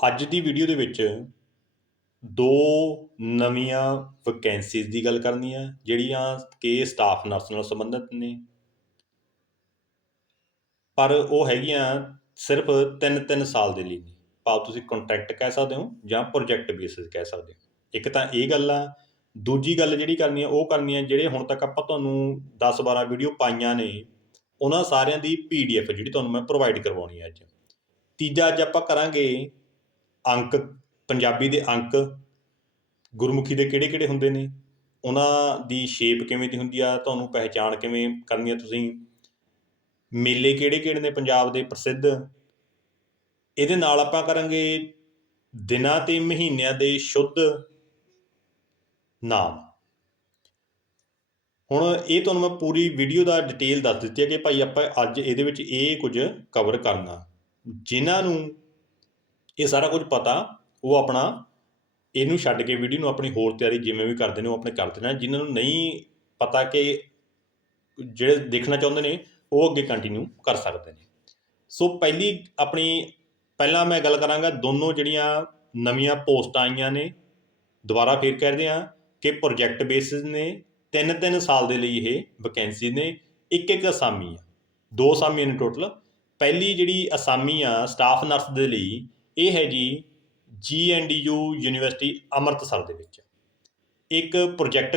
ਅੱਜ ਦੀ ਵੀਡੀਓ ਦੇ ਵਿੱਚ ਦੋ ਨਵੀਆਂ ਵੈਕੈਂਸੀਜ਼ ਦੀ ਗੱਲ ਕਰਨੀ ਹੈ ਜਿਹੜੀਆਂ ਕਿ ਸਟਾਫ ਨਰਸ ਨਾਲ ਸੰਬੰਧਿਤ ਨੇ। ਪਰ ਉਹ ਹੈਗੀਆਂ ਸਿਰਫ 3-3 ਸਾਲ ਦੇ ਲਈ ਨੇ। ਭਾਵ ਤੁਸੀਂ ਕੰਟਰੈਕਟ ਕਹਿ ਸਕਦੇ ਹੋ ਜਾਂ ਪ੍ਰੋਜੈਕਟ ਬੇਸਿਸ ਕਹਿ ਸਕਦੇ ਹੋ। ਇੱਕ ਤਾਂ ਇਹ ਗੱਲ ਆ, ਦੂਜੀ ਗੱਲ ਜਿਹੜੀ ਕਰਨੀ ਆ, ਉਹ ਕਰਨੀ ਆ, ਜਿਹੜੇ ਹੁਣ ਤੱਕ ਆਪਾਂ ਤੁਹਾਨੂੰ 10-12 ਵੀਡੀਓ ਪਾਈਆਂ ਨੇ, ਉਹਨਾਂ ਸਾਰਿਆਂ ਦੀ ਪੀਡੀਐਫ ਜਿਹੜੀ ਤੁਹਾਨੂੰ ਮੈਂ ਪ੍ਰੋਵਾਈਡ ਕਰਵਾਉਣੀ ਹੈ ਅੱਜ। ਤੀਜਾ ਅੱਜ ਆਪਾਂ ਕਰਾਂਗੇ ਅੰਕ, ਪੰਜਾਬੀ ਦੇ ਅੰਕ ਗੁਰਮੁਖੀ ਦੇ ਕਿਹੜੇ ਕਿਹੜੇ ਹੁੰਦੇ ਨੇ? ਉਹਨਾਂ ਦੀ ਸ਼ੇਪ ਕਿਵੇਂ ਦੀ ਹੁੰਦੀ ਆ? ਤੁਹਾਨੂੰ ਪਹਿਚਾਣ ਕਿਵੇਂ ਕਰਨੀ ਆ ਤੁਸੀਂ? ਮੇਲੇ ਕਿਹੜੇ ਕਿਹੜੇ ਨੇ ਪੰਜਾਬ ਦੇ ਪ੍ਰਸਿੱਧ? ਇਹਦੇ ਨਾਲ ਆਪਾਂ ਕਰਾਂਗੇ ਦਿਨਾਂ ਤੇ ਮਹੀਨਿਆਂ ਦੇ ਸ਼ੁੱਧ ਨਾਮ। ਹੁਣ ਇਹ ਤੁਹਾਨੂੰ ਮੈਂ ਪੂਰੀ ਵੀਡੀਓ ਦਾ ਡਿਟੇਲ ਦੱਸ ਦਿੱਤੀ ਹੈ ਕਿ ਭਾਈ ਆਪਾਂ ਅੱਜ ਇਹਦੇ ਵਿੱਚ ਇਹ ਕੁਝ ਕਵਰ ਕਰਨਾ। ਜਿਨ੍ਹਾਂ ਨੂੰ ਇਹ ਸਾਰਾ ਕੁਝ ਪਤਾ, ਉਹ ਆਪਣਾ ਇਹਨੂੰ ਛੱਡ ਕੇ ਵੀਡੀਓ ਨੂੰ ਆਪਣੀ ਹੋਰ ਤਿਆਰੀ ਜਿਵੇਂ ਵੀ ਕਰਦੇ ਨੇ, ਉਹ ਆਪਣੇ ਕਰਦੇ ਨੇ, ਜਿਨ੍ਹਾਂ ਨੂੰ ਨਹੀਂ ਪਤਾ ਕਿ ਜਿਹੜੇ ਦੇਖਣਾ ਚਾਹੁੰਦੇ ਨੇ, ਉਹ ਅੱਗੇ ਕੰਟੀਨਿਊ ਕਰ ਸਕਦੇ ਨੇ। ਸੋ ਪਹਿਲੀ ਆਪਣੀ, ਪਹਿਲਾਂ ਮੈਂ ਗੱਲ ਕਰਾਂਗਾ ਦੋਨੋਂ ਜਿਹੜੀਆਂ ਨਵੀਆਂ ਪੋਸਟਾਂ ਆਈਆਂ ਨੇ, ਦੁਬਾਰਾ ਫੇਰ ਕਰਦੇ ਆ ਕਿ ਪ੍ਰੋਜੈਕਟ ਬੇਸਿਸ ਨੇ ਤਿੰਨ ਤਿੰਨ ਸਾਲ ਦੇ ਲਈ ਇਹ ਵੈਕੈਂਸੀ ਨੇ ਇੱਕ ਇੱਕ ਅਸਾਮੀ ਆ, ਦੋ ਅਸਾਮੀਆਂ ਨੇ ਟੋਟਲ ਪਹਿਲੀ ਜਿਹੜੀ ਅਸਾਮੀ ਆ ਸਟਾਫ ਨਰਸ ਦੇ ਲਈ ਇਹ ਹੈ ਜੀ ਜੀ ਐਂਡ ਯੂ ਯੂਨੀਵਰਸਿਟੀ ਅੰਮ੍ਰਿਤਸਰ ਦੇ ਵਿੱਚ। ਇੱਕ ਪ੍ਰੋਜੈਕਟ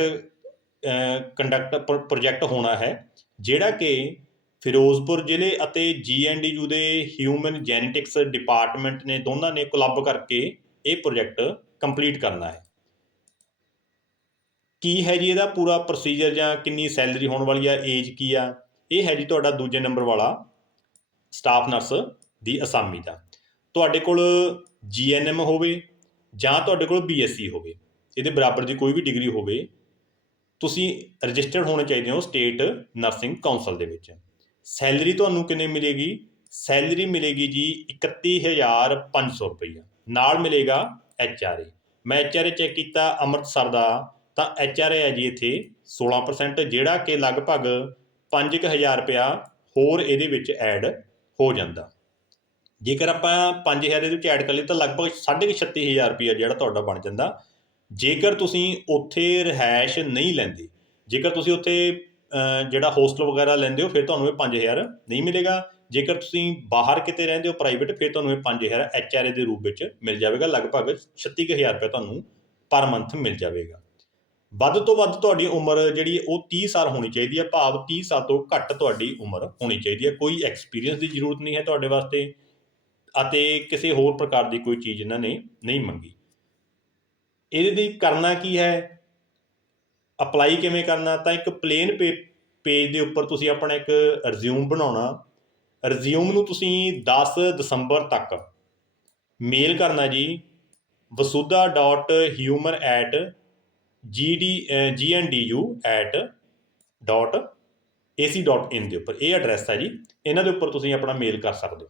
ਕੰਡਕਟ ਪ੍ਰੋਜੈਕਟ ਹੋਣਾ ਹੈ, ਜਿਹੜਾ ਕਿ ਫਿਰੋਜ਼ਪੁਰ ਜ਼ਿਲ੍ਹੇ ਅਤੇ ਜੀ ਐਂਡ ਯੂ ਦੇ ਹਿਊਮਨ ਜੈਨੇਟਿਕਸ ਡਿਪਾਰਟਮੈਂਟ ਨੇ ਦੋਨਾਂ ਨੇ ਕੋਲੈਬ ਕਰਕੇ ਇਹ ਪ੍ਰੋਜੈਕਟ ਕੰਪਲੀਟ ਕਰਨਾ ਹੈ। ਕੀ ਹੈ ਜੀ ਇਹਦਾ ਪੂਰਾ ਪ੍ਰੋਸੀਜਰ ਜਾਂ ਕਿੰਨੀ ਸੈਲਰੀ ਹੋਣ ਵਾਲੀ ਆ ਏਜ ਕੀ ਆ? ਇਹ ਹੈ ਜੀ ਤੁਹਾਡਾ ਦੂਜੇ ਨੰਬਰ ਵਾਲਾ ਸਟਾਫ ਨਰਸ ਦੀ ਅਸਾਮੀ ਦਾ। ਤੁਹਾਡੇ ਕੋਲ ਜੀਐਨਐਮ ਹੋਵੇ ਜਾਂ ਤੁਹਾਡੇ ਕੋਲ ਬੀਐਸਸੀ ਹੋਵੇ, ਇਹਦੇ ਬਰਾਬਰ ਦੀ ਕੋਈ ਵੀ ਡਿਗਰੀ ਹੋਵੇ, ਤੁਸੀਂ ਰਜਿਸਟਰਡ ਹੋਣੇ ਚਾਹੀਦੇ ਹੋ ਸਟੇਟ ਨਰਸਿੰਗ ਕਾਉਂਸਲ ਦੇ ਵਿੱਚ। ਸੈਲਰੀ ਤੁਹਾਨੂੰ ਕਿੰਨੇ ਮਿਲੇਗੀ? ਸੈਲਰੀ ਮਿਲੇਗੀ ਜੀ 31500 ਰੁਪਈਆ। ਨਾਲ ਮਿਲੇਗਾ ਐਚਆਰਏ ਮੈਂ ਐਚਆਰਏ ਚੈੱਕ ਕੀਤਾ ਅੰਮ੍ਰਿਤਸਰ ਦਾ, ਤਾਂ ਐਚਆਰਏ ਹੈ ਜੀ ਇੱਥੇ 16% ਜਿਹੜਾ ਕਿ ਲਗਭਗ 5000 ਰੁਪਇਆ ਹੋਰ ਇਹਦੇ ਵਿੱਚ ਐਡ ਹੋ ਜਾਂਦਾ। ਜੇਕਰ ਆਪਾਂ 5000 ਦੇ ਵਿੱਚ ਐਡ ਕਰ ਲਈ ਤਾਂ ਲਗਭਗ 36000 ਰੁਪਏ ਜਿਹੜਾ ਤੁਹਾਡਾ ਬਣ ਜਾਂਦਾ। ਜੇਕਰ ਤੁਸੀਂ ਉੱਥੇ ਰਹਿائش ਨਹੀਂ ਲੈਂਦੇ, ਜੇਕਰ ਤੁਸੀਂ ਉੱਥੇ ਜਿਹੜਾ ਹੋਸਟਲ ਵਗੈਰਾ ਲੈਂਦੇ ਹੋ, ਫਿਰ ਤੁਹਾਨੂੰ ਇਹ 5000 ਨਹੀਂ ਮਿਲੇਗਾ। ਜੇਕਰ ਤੁਸੀਂ ਬਾਹਰ ਕਿਤੇ ਰਹਿੰਦੇ ਹੋ ਪ੍ਰਾਈਵੇਟ ਫਿਰ ਤੁਹਾਨੂੰ ਇਹ 5000 ਏ ਦੇ ਰੂਪ ਵਿੱਚ ਮਿਲ ਜਾਵੇਗਾ। ਲਗਭਗ 36000 ਰੁਪਏ ਤੁਹਾਨੂੰ ਪਰ ਮੰਥ ਮਿਲ ਜਾਵੇਗਾ। ਵੱਧ ਤੋਂ ਵੱਧ ਤੁਹਾਡੀ ਉਮਰ ਜਿਹੜੀ ਉਹ 30 ਸਾਲ ਹੋਣੀ ਚਾਹੀਦੀ ਹੈ। ਭਾਵ 30 ਸਾਲ ਤੋਂ ਘੱਟ ਤੁਹਾਡੀ ਉਮਰ ਹੋਣੀ ਚਾਹੀਦੀ ਹੈ। ਕੋਈ ਐਕਸਪੀਰੀਅੰਸ ਦੀ ਜ਼ਰੂਰਤ ਨਹੀਂ ਹੈ ਤੁਹਾਡੇ ਵਾਸਤੇ। ਅਤੇ ਕਿਸੇ ਹੋਰ ਪ੍ਰਕਾਰ ਦੀ ਕੋਈ ਚੀਜ਼ ਇਹਨਾਂ ਨੇ ਨਹੀਂ ਮੰਗੀ। ਇਹਦੇ ਲਈ ਕਰਨਾ ਕੀ ਹੈ? ਅਪਲਾਈ ਕਿਵੇਂ ਕਰਨਾ? ਤਾਂ ਇੱਕ ਪਲੇਨ ਪੇਜ ਦੇ ਉੱਪਰ ਤੁਸੀਂ ਆਪਣਾ ਇੱਕ ਰਿਜ਼ਿਊਮ ਬਣਾਉਣਾ। ਰਿਜ਼ਿਊਮ ਨੂੰ ਤੁਸੀਂ 10 ਦਸੰਬਰ ਤੱਕ ਮੇਲ ਕਰਨਾ ਜੀ। vasuda.humor@gndu@ac.in ਦੇ ਉੱਪਰ। ਇਹ ਐਡਰੈਸ ਹੈ ਜੀ। ਇਹਨਾਂ ਦੇ ਉੱਪਰ ਤੁਸੀਂ ਆਪਣਾ ਮੇਲ ਕਰ ਸਕਦੇ ਹੋ।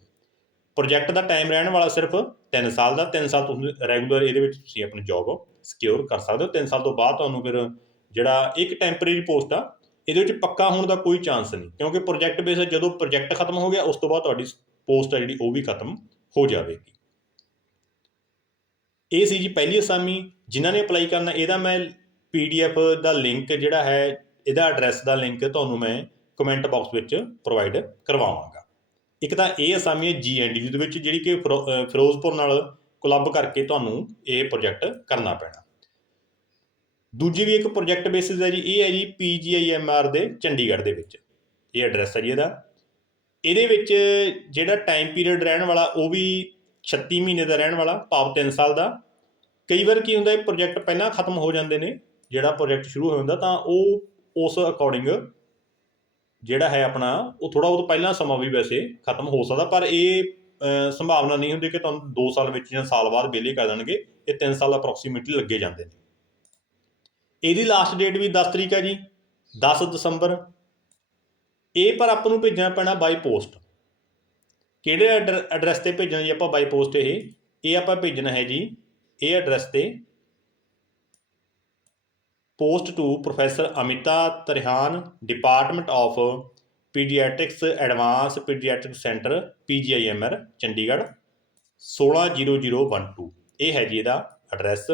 ਪ੍ਰੋਜੈਕਟ ਦਾ ਟਾਈਮ ਰਹਿਣ ਵਾਲਾ ਸਿਰਫ 3 ਸਾਲ ਦਾ 3 ਸਾਲ ਤੁਸੀਂ ਰੈਗੂਲਰ ਇਹਦੇ ਵਿੱਚ ਤੁਸੀਂ ਆਪਣੀ ਜੌਬ ਸਿਕਿਉਰ ਕਰ ਸਕਦੇ ਹੋ। 3 ਸਾਲ ਤੋਂ ਬਾਅਦ ਤੁਹਾਨੂੰ ਫਿਰ ਜਿਹੜਾ ਇੱਕ ਟੈਂਪਰੇਰੀ ਪੋਸਟ ਆ, ਇਹਦੇ ਵਿੱਚ ਪੱਕਾ ਹੋਣ ਦਾ ਕੋਈ ਚਾਂਸ ਨਹੀਂ। ਕਿਉਂਕਿ ਪ੍ਰੋਜੈਕਟ ਬੇਸ ਜਦੋਂ ਪ੍ਰੋਜੈਕਟ ਖਤਮ ਹੋ ਗਿਆ, ਉਸ ਤੋਂ ਬਾਅਦ ਤੁਹਾਡੀ ਪੋਸਟ ਆ ਜਿਹੜੀ, ਉਹ ਵੀ ਖਤਮ ਹੋ ਜਾਵੇਗੀ। ਇਹ ਸੀ ਜੀ ਪਹਿਲੀ ਅਸਾਮੀ ਜਿਨ੍ਹਾਂ ਨੇ ਅਪਲਾਈ ਕਰਨਾ, ਇਹਦਾ ਮੈਂ ਪੀਡੀਐਫ ਦਾ ਲਿੰਕ ਜਿਹੜਾ ਹੈ, ਇਹਦਾ ਐਡਰੈਸ ਦਾ ਲਿੰਕ ਤੁਹਾਨੂੰ ਮੈਂ ਕਮੈਂਟ ਬਾਕਸ ਵਿੱਚ ਪ੍ਰੋਵਾਈਡ ਕਰਵਾਵਾਂਗਾ। ਇੱਕ ਤਾਂ ਇਹ ਅਸਾਮੀ ਹੈ ਜੀਐਨਡੀਯੂ ਦੇ ਵਿੱਚ ਜਿਹੜੀ ਕਿ ਫਿਰੋਜ਼ਪੁਰ ਨਾਲ ਕੋਲੈਬ ਕਰਕੇ ਤੁਹਾਨੂੰ ਇਹ ਪ੍ਰੋਜੈਕਟ ਕਰਨਾ ਪੈਣਾ। ਦੂਜੀ ਵੀ ਇੱਕ ਪ੍ਰੋਜੈਕਟ ਬੇਸਿਸ ਹੈ ਜੀ, ਇਹ ਹੈ ਜੀ ਪੀਜੀਆਈਐਮਆਰ ਦੇ ਚੰਡੀਗੜ੍ਹ ਦੇ ਵਿੱਚ। ਇਹ ਐਡਰੈਸ ਹੈ ਜੀ ਇਹਦਾ। ਇਹਦੇ ਵਿੱਚ ਜਿਹੜਾ ਟਾਈਮ ਪੀਰੀਅਡ ਰਹਿਣ ਵਾਲਾ, ਉਹ ਵੀ 36 ਮਹੀਨੇ ਦਾ ਰਹਿਣ ਵਾਲਾ, ਭਾਵ 3 ਸਾਲ ਦਾ। ਕਈ ਵਾਰ ਕੀ ਹੁੰਦਾ, ਇਹ ਪ੍ਰੋਜੈਕਟ ਪਹਿਲਾਂ ਖਤਮ ਹੋ ਜਾਂਦੇ ਨੇ, ਜਿਹੜਾ ਪ੍ਰੋਜੈਕਟ ਸ਼ੁਰੂ ਹੋ ਜਾਂਦਾ, ਤਾਂ ਉਹ ਉਸ ਅਕੋਰਡਿੰਗ ਜਿਹੜਾ ਹੈ ਆਪਣਾ, ਉਹ ਥੋੜਾ ਬਹੁਤ ਪਹਿਲਾਂ ਸਮਾਂ ਵੀ ਵੈਸੇ ਖਤਮ ਹੋ ਸਕਦਾ, ਪਰ ਇਹ ਸੰਭਾਵਨਾ ਨਹੀਂ ਹੁੰਦੀ ਕਿ ਤੁਹਾਨੂੰ 2 ਸਾਲ ਵਿੱਚ ਜਾਂ ਸਾਲ ਬਾਅਦ ਵਿਹਲੇ ਕਰ ਦੇਣਗੇ, ਇਹ 3 ਸਾਲ ਅਪਰੋਕਸੀਮੇਟਲੀ ਲੱਗੇ ਜਾਂਦੇ ਨੇ। ਇਹਦੀ ਲਾਸਟ ਡੇਟ ਵੀ 10 ਤਰੀਕ ਹੈ ਜੀ 10 ਦਸੰਬਰ। ਇਹ ਪਰ ਆਪਾਂ ਨੂੰ ਭੇਜਣਾ ਪੈਣਾ ਬਾਈ ਪੋਸਟ ਕਿਹੜੇ ਐਡਰੈਸ ਤੇ ਭੇਜਣਾ ਜੀ ਆਪਾਂ ਬਾਈ ਪੋਸਟ ਇਹ? ਇਹ ਆਪਾਂ ਭੇਜਣਾ ਹੈ ਜੀ, ਇਹ ਐਡਰੈਸ ਤੇ post to professor Amita Tarihan department of paediatrics advance paediatric centre, PGIMER, Chandigarh 160012 ਇਹ ਹੈ ਜੀ ਇਹਦਾ ਐਡਰੈਸ।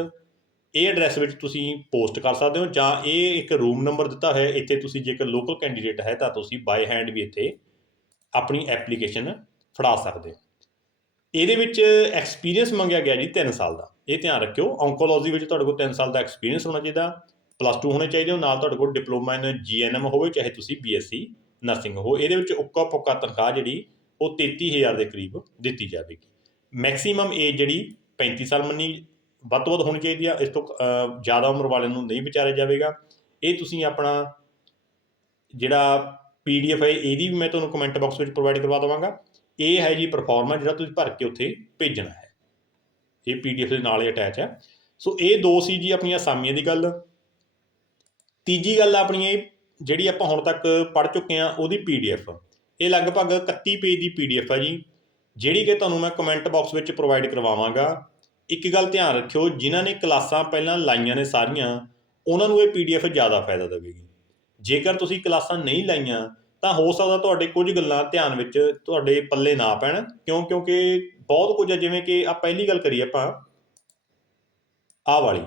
ਇਹ ਐਡਰੈਸ ਵਿੱਚ ਤੁਸੀਂ ਪੋਸਟ ਕਰ ਸਕਦੇ ਹੋ ਜਾਂ ਇਹ ਇੱਕ ਰੂਮ ਨੰਬਰ ਦਿੱਤਾ ਹੋਇਆ ਇੱਥੇ ਤੁਸੀਂ ਜੇਕਰ ਲੋਕਲ ਕੈਂਡੀਡੇਟ ਹੈ ਤਾਂ ਤੁਸੀਂ ਬਾਈ ਹੈਂਡ ਵੀ ਇੱਥੇ ਆਪਣੀ ਐਪਲੀਕੇਸ਼ਨ ਫੜਾ ਸਕਦੇ ਹੋ। ਇਹਦੇ ਵਿੱਚ ਐਕਸਪੀਰੀਅੰਸ ਮੰਗਿਆ ਗਿਆ ਜੀ 3 ਸਾਲ ਦਾ। ਇਹ ਧਿਆਨ ਰੱਖਿਓ ਔਨਕੋਲੋਜੀ ਵਿੱਚ ਤੁਹਾਡੇ ਕੋਲ 3 ਸਾਲ ਦਾ ਐਕਸਪੀਰੀਅੰਸ ਹੋਣਾ ਚਾਹੀਦਾ। ਪਲੱਸ 2 ਹੋਣੇ ਚਾਹੀਦੇ ਹੋ ਨਾਲ ਤੁਹਾਡੇ ਕੋਲ ਡਿਪਲੋਮਾ ਇਨ ਜੀਐਨਐਮ ਹੋਵੇ, ਚਾਹੇ ਤੁਸੀਂ ਬੀਐਸਸੀ ਨਰਸਿੰਗ ਹੋ। ਇਹਦੇ ਵਿੱਚ ਉੱਕਾ ਪੁੱਕਾ ਤਨਖਾਹ ਜਿਹੜੀ, ਉਹ 33000 ਦੇ ਕਰੀਬ ਦਿੱਤੀ ਜਾਵੇਗੀ। ਮੈਕਸਿਮਮ ਏਜ ਜਿਹੜੀ 35 ਸਾਲ ਮੰਨੀ ਵੱਧ ਤੋਂ ਵੱਧ ਹੋਣੀ ਚਾਹੀਦੀ ਆ। ਇਸ ਤੋਂ ਜ਼ਿਆਦਾ ਉਮਰ ਵਾਲਿਆਂ ਨੂੰ ਨਹੀਂ ਵਿਚਾਰਿਆ ਜਾਵੇਗਾ। ਇਹ ਤੁਸੀਂ ਆਪਣਾ ਜਿਹੜਾ ਪੀਡੀਐਫ ਹੈ, ਇਹਦੀ ਵੀ ਮੈਂ ਤੁਹਾਨੂੰ ਕਮੈਂਟ ਬਾਕਸ ਵਿੱਚ ਪ੍ਰੋਵਾਈਡ ਕਰਵਾ ਦਵਾਂਗਾ। ਇਹ ਹੈ ਜੀ ਪਰਫਾਰਮਾ ਜਿਹੜਾ ਤੁਸੀਂ ਭਰ ਕੇ ਉੱਥੇ ਭੇਜਣਾ ਹੈ। ਇਹ ਪੀਡੀਐਫ ਦੇ ਨਾਲ ਹੀ ਅਟੈਚ ਹੈ। ਸੋ ਇਹ ਦੋ ਸੀ ਜੀ ਆਪਣੀਆਂ ਅਸਾਮੀਆਂ ਦੀ ਗੱਲ। ਤੀਜੀ ਗੱਲ ਆਪਣੀ ਇਹ, ਜਿਹੜੀ ਆਪਾਂ ਹੁਣ ਤੱਕ ਪੜ ਚੁੱਕੇ ਆ ਉਹਦੀ ਪੀਡੀਐਫ ਇਹ ਲਗਭਗ 31 ਪੇਜ ਦੀ ਪੀਡੀਐਫ ਹੈ ਜੀ, ਜਿਹੜੀ ਕਿ ਤੁਹਾਨੂੰ ਮੈਂ ਕਮੈਂਟ ਬਾਕਸ ਵਿੱਚ ਪ੍ਰੋਵਾਈਡ ਕਰਵਾਵਾਂਗਾ। ਇੱਕ ਗੱਲ ਧਿਆਨ ਰੱਖਿਓ, ਜਿਨ੍ਹਾਂ ਨੇ ਕਲਾਸਾਂ ਪਹਿਲਾਂ ਲਾਈਆਂ ਨੇ ਸਾਰੀਆਂ, ਉਹਨਾਂ ਨੂੰ ਇਹ ਪੀਡੀਐਫ ਜ਼ਿਆਦਾ ਫਾਇਦਾ ਦੇਵੇਗੀ। ਜੇਕਰ ਤੁਸੀਂ ਕਲਾਸਾਂ ਨਹੀਂ ਲਾਈਆਂ, ਤਾਂ ਹੋ ਸਕਦਾ ਤੁਹਾਡੇ ਕੁਝ ਗੱਲਾਂ ਧਿਆਨ ਵਿੱਚ ਤੁਹਾਡੇ ਪੱਲੇ ਨਾ ਪੈਣ, ਕਿਉਂ, ਕਿਉਂਕਿ ਬਹੁਤ ਕੁਝ ਹੈ ਜਿਵੇਂ ਕਿ ਆ ਪਹਿਲੀ ਗੱਲ ਕਰੀਏ ਆਪਾਂ ਆ ਵਾਲੀ।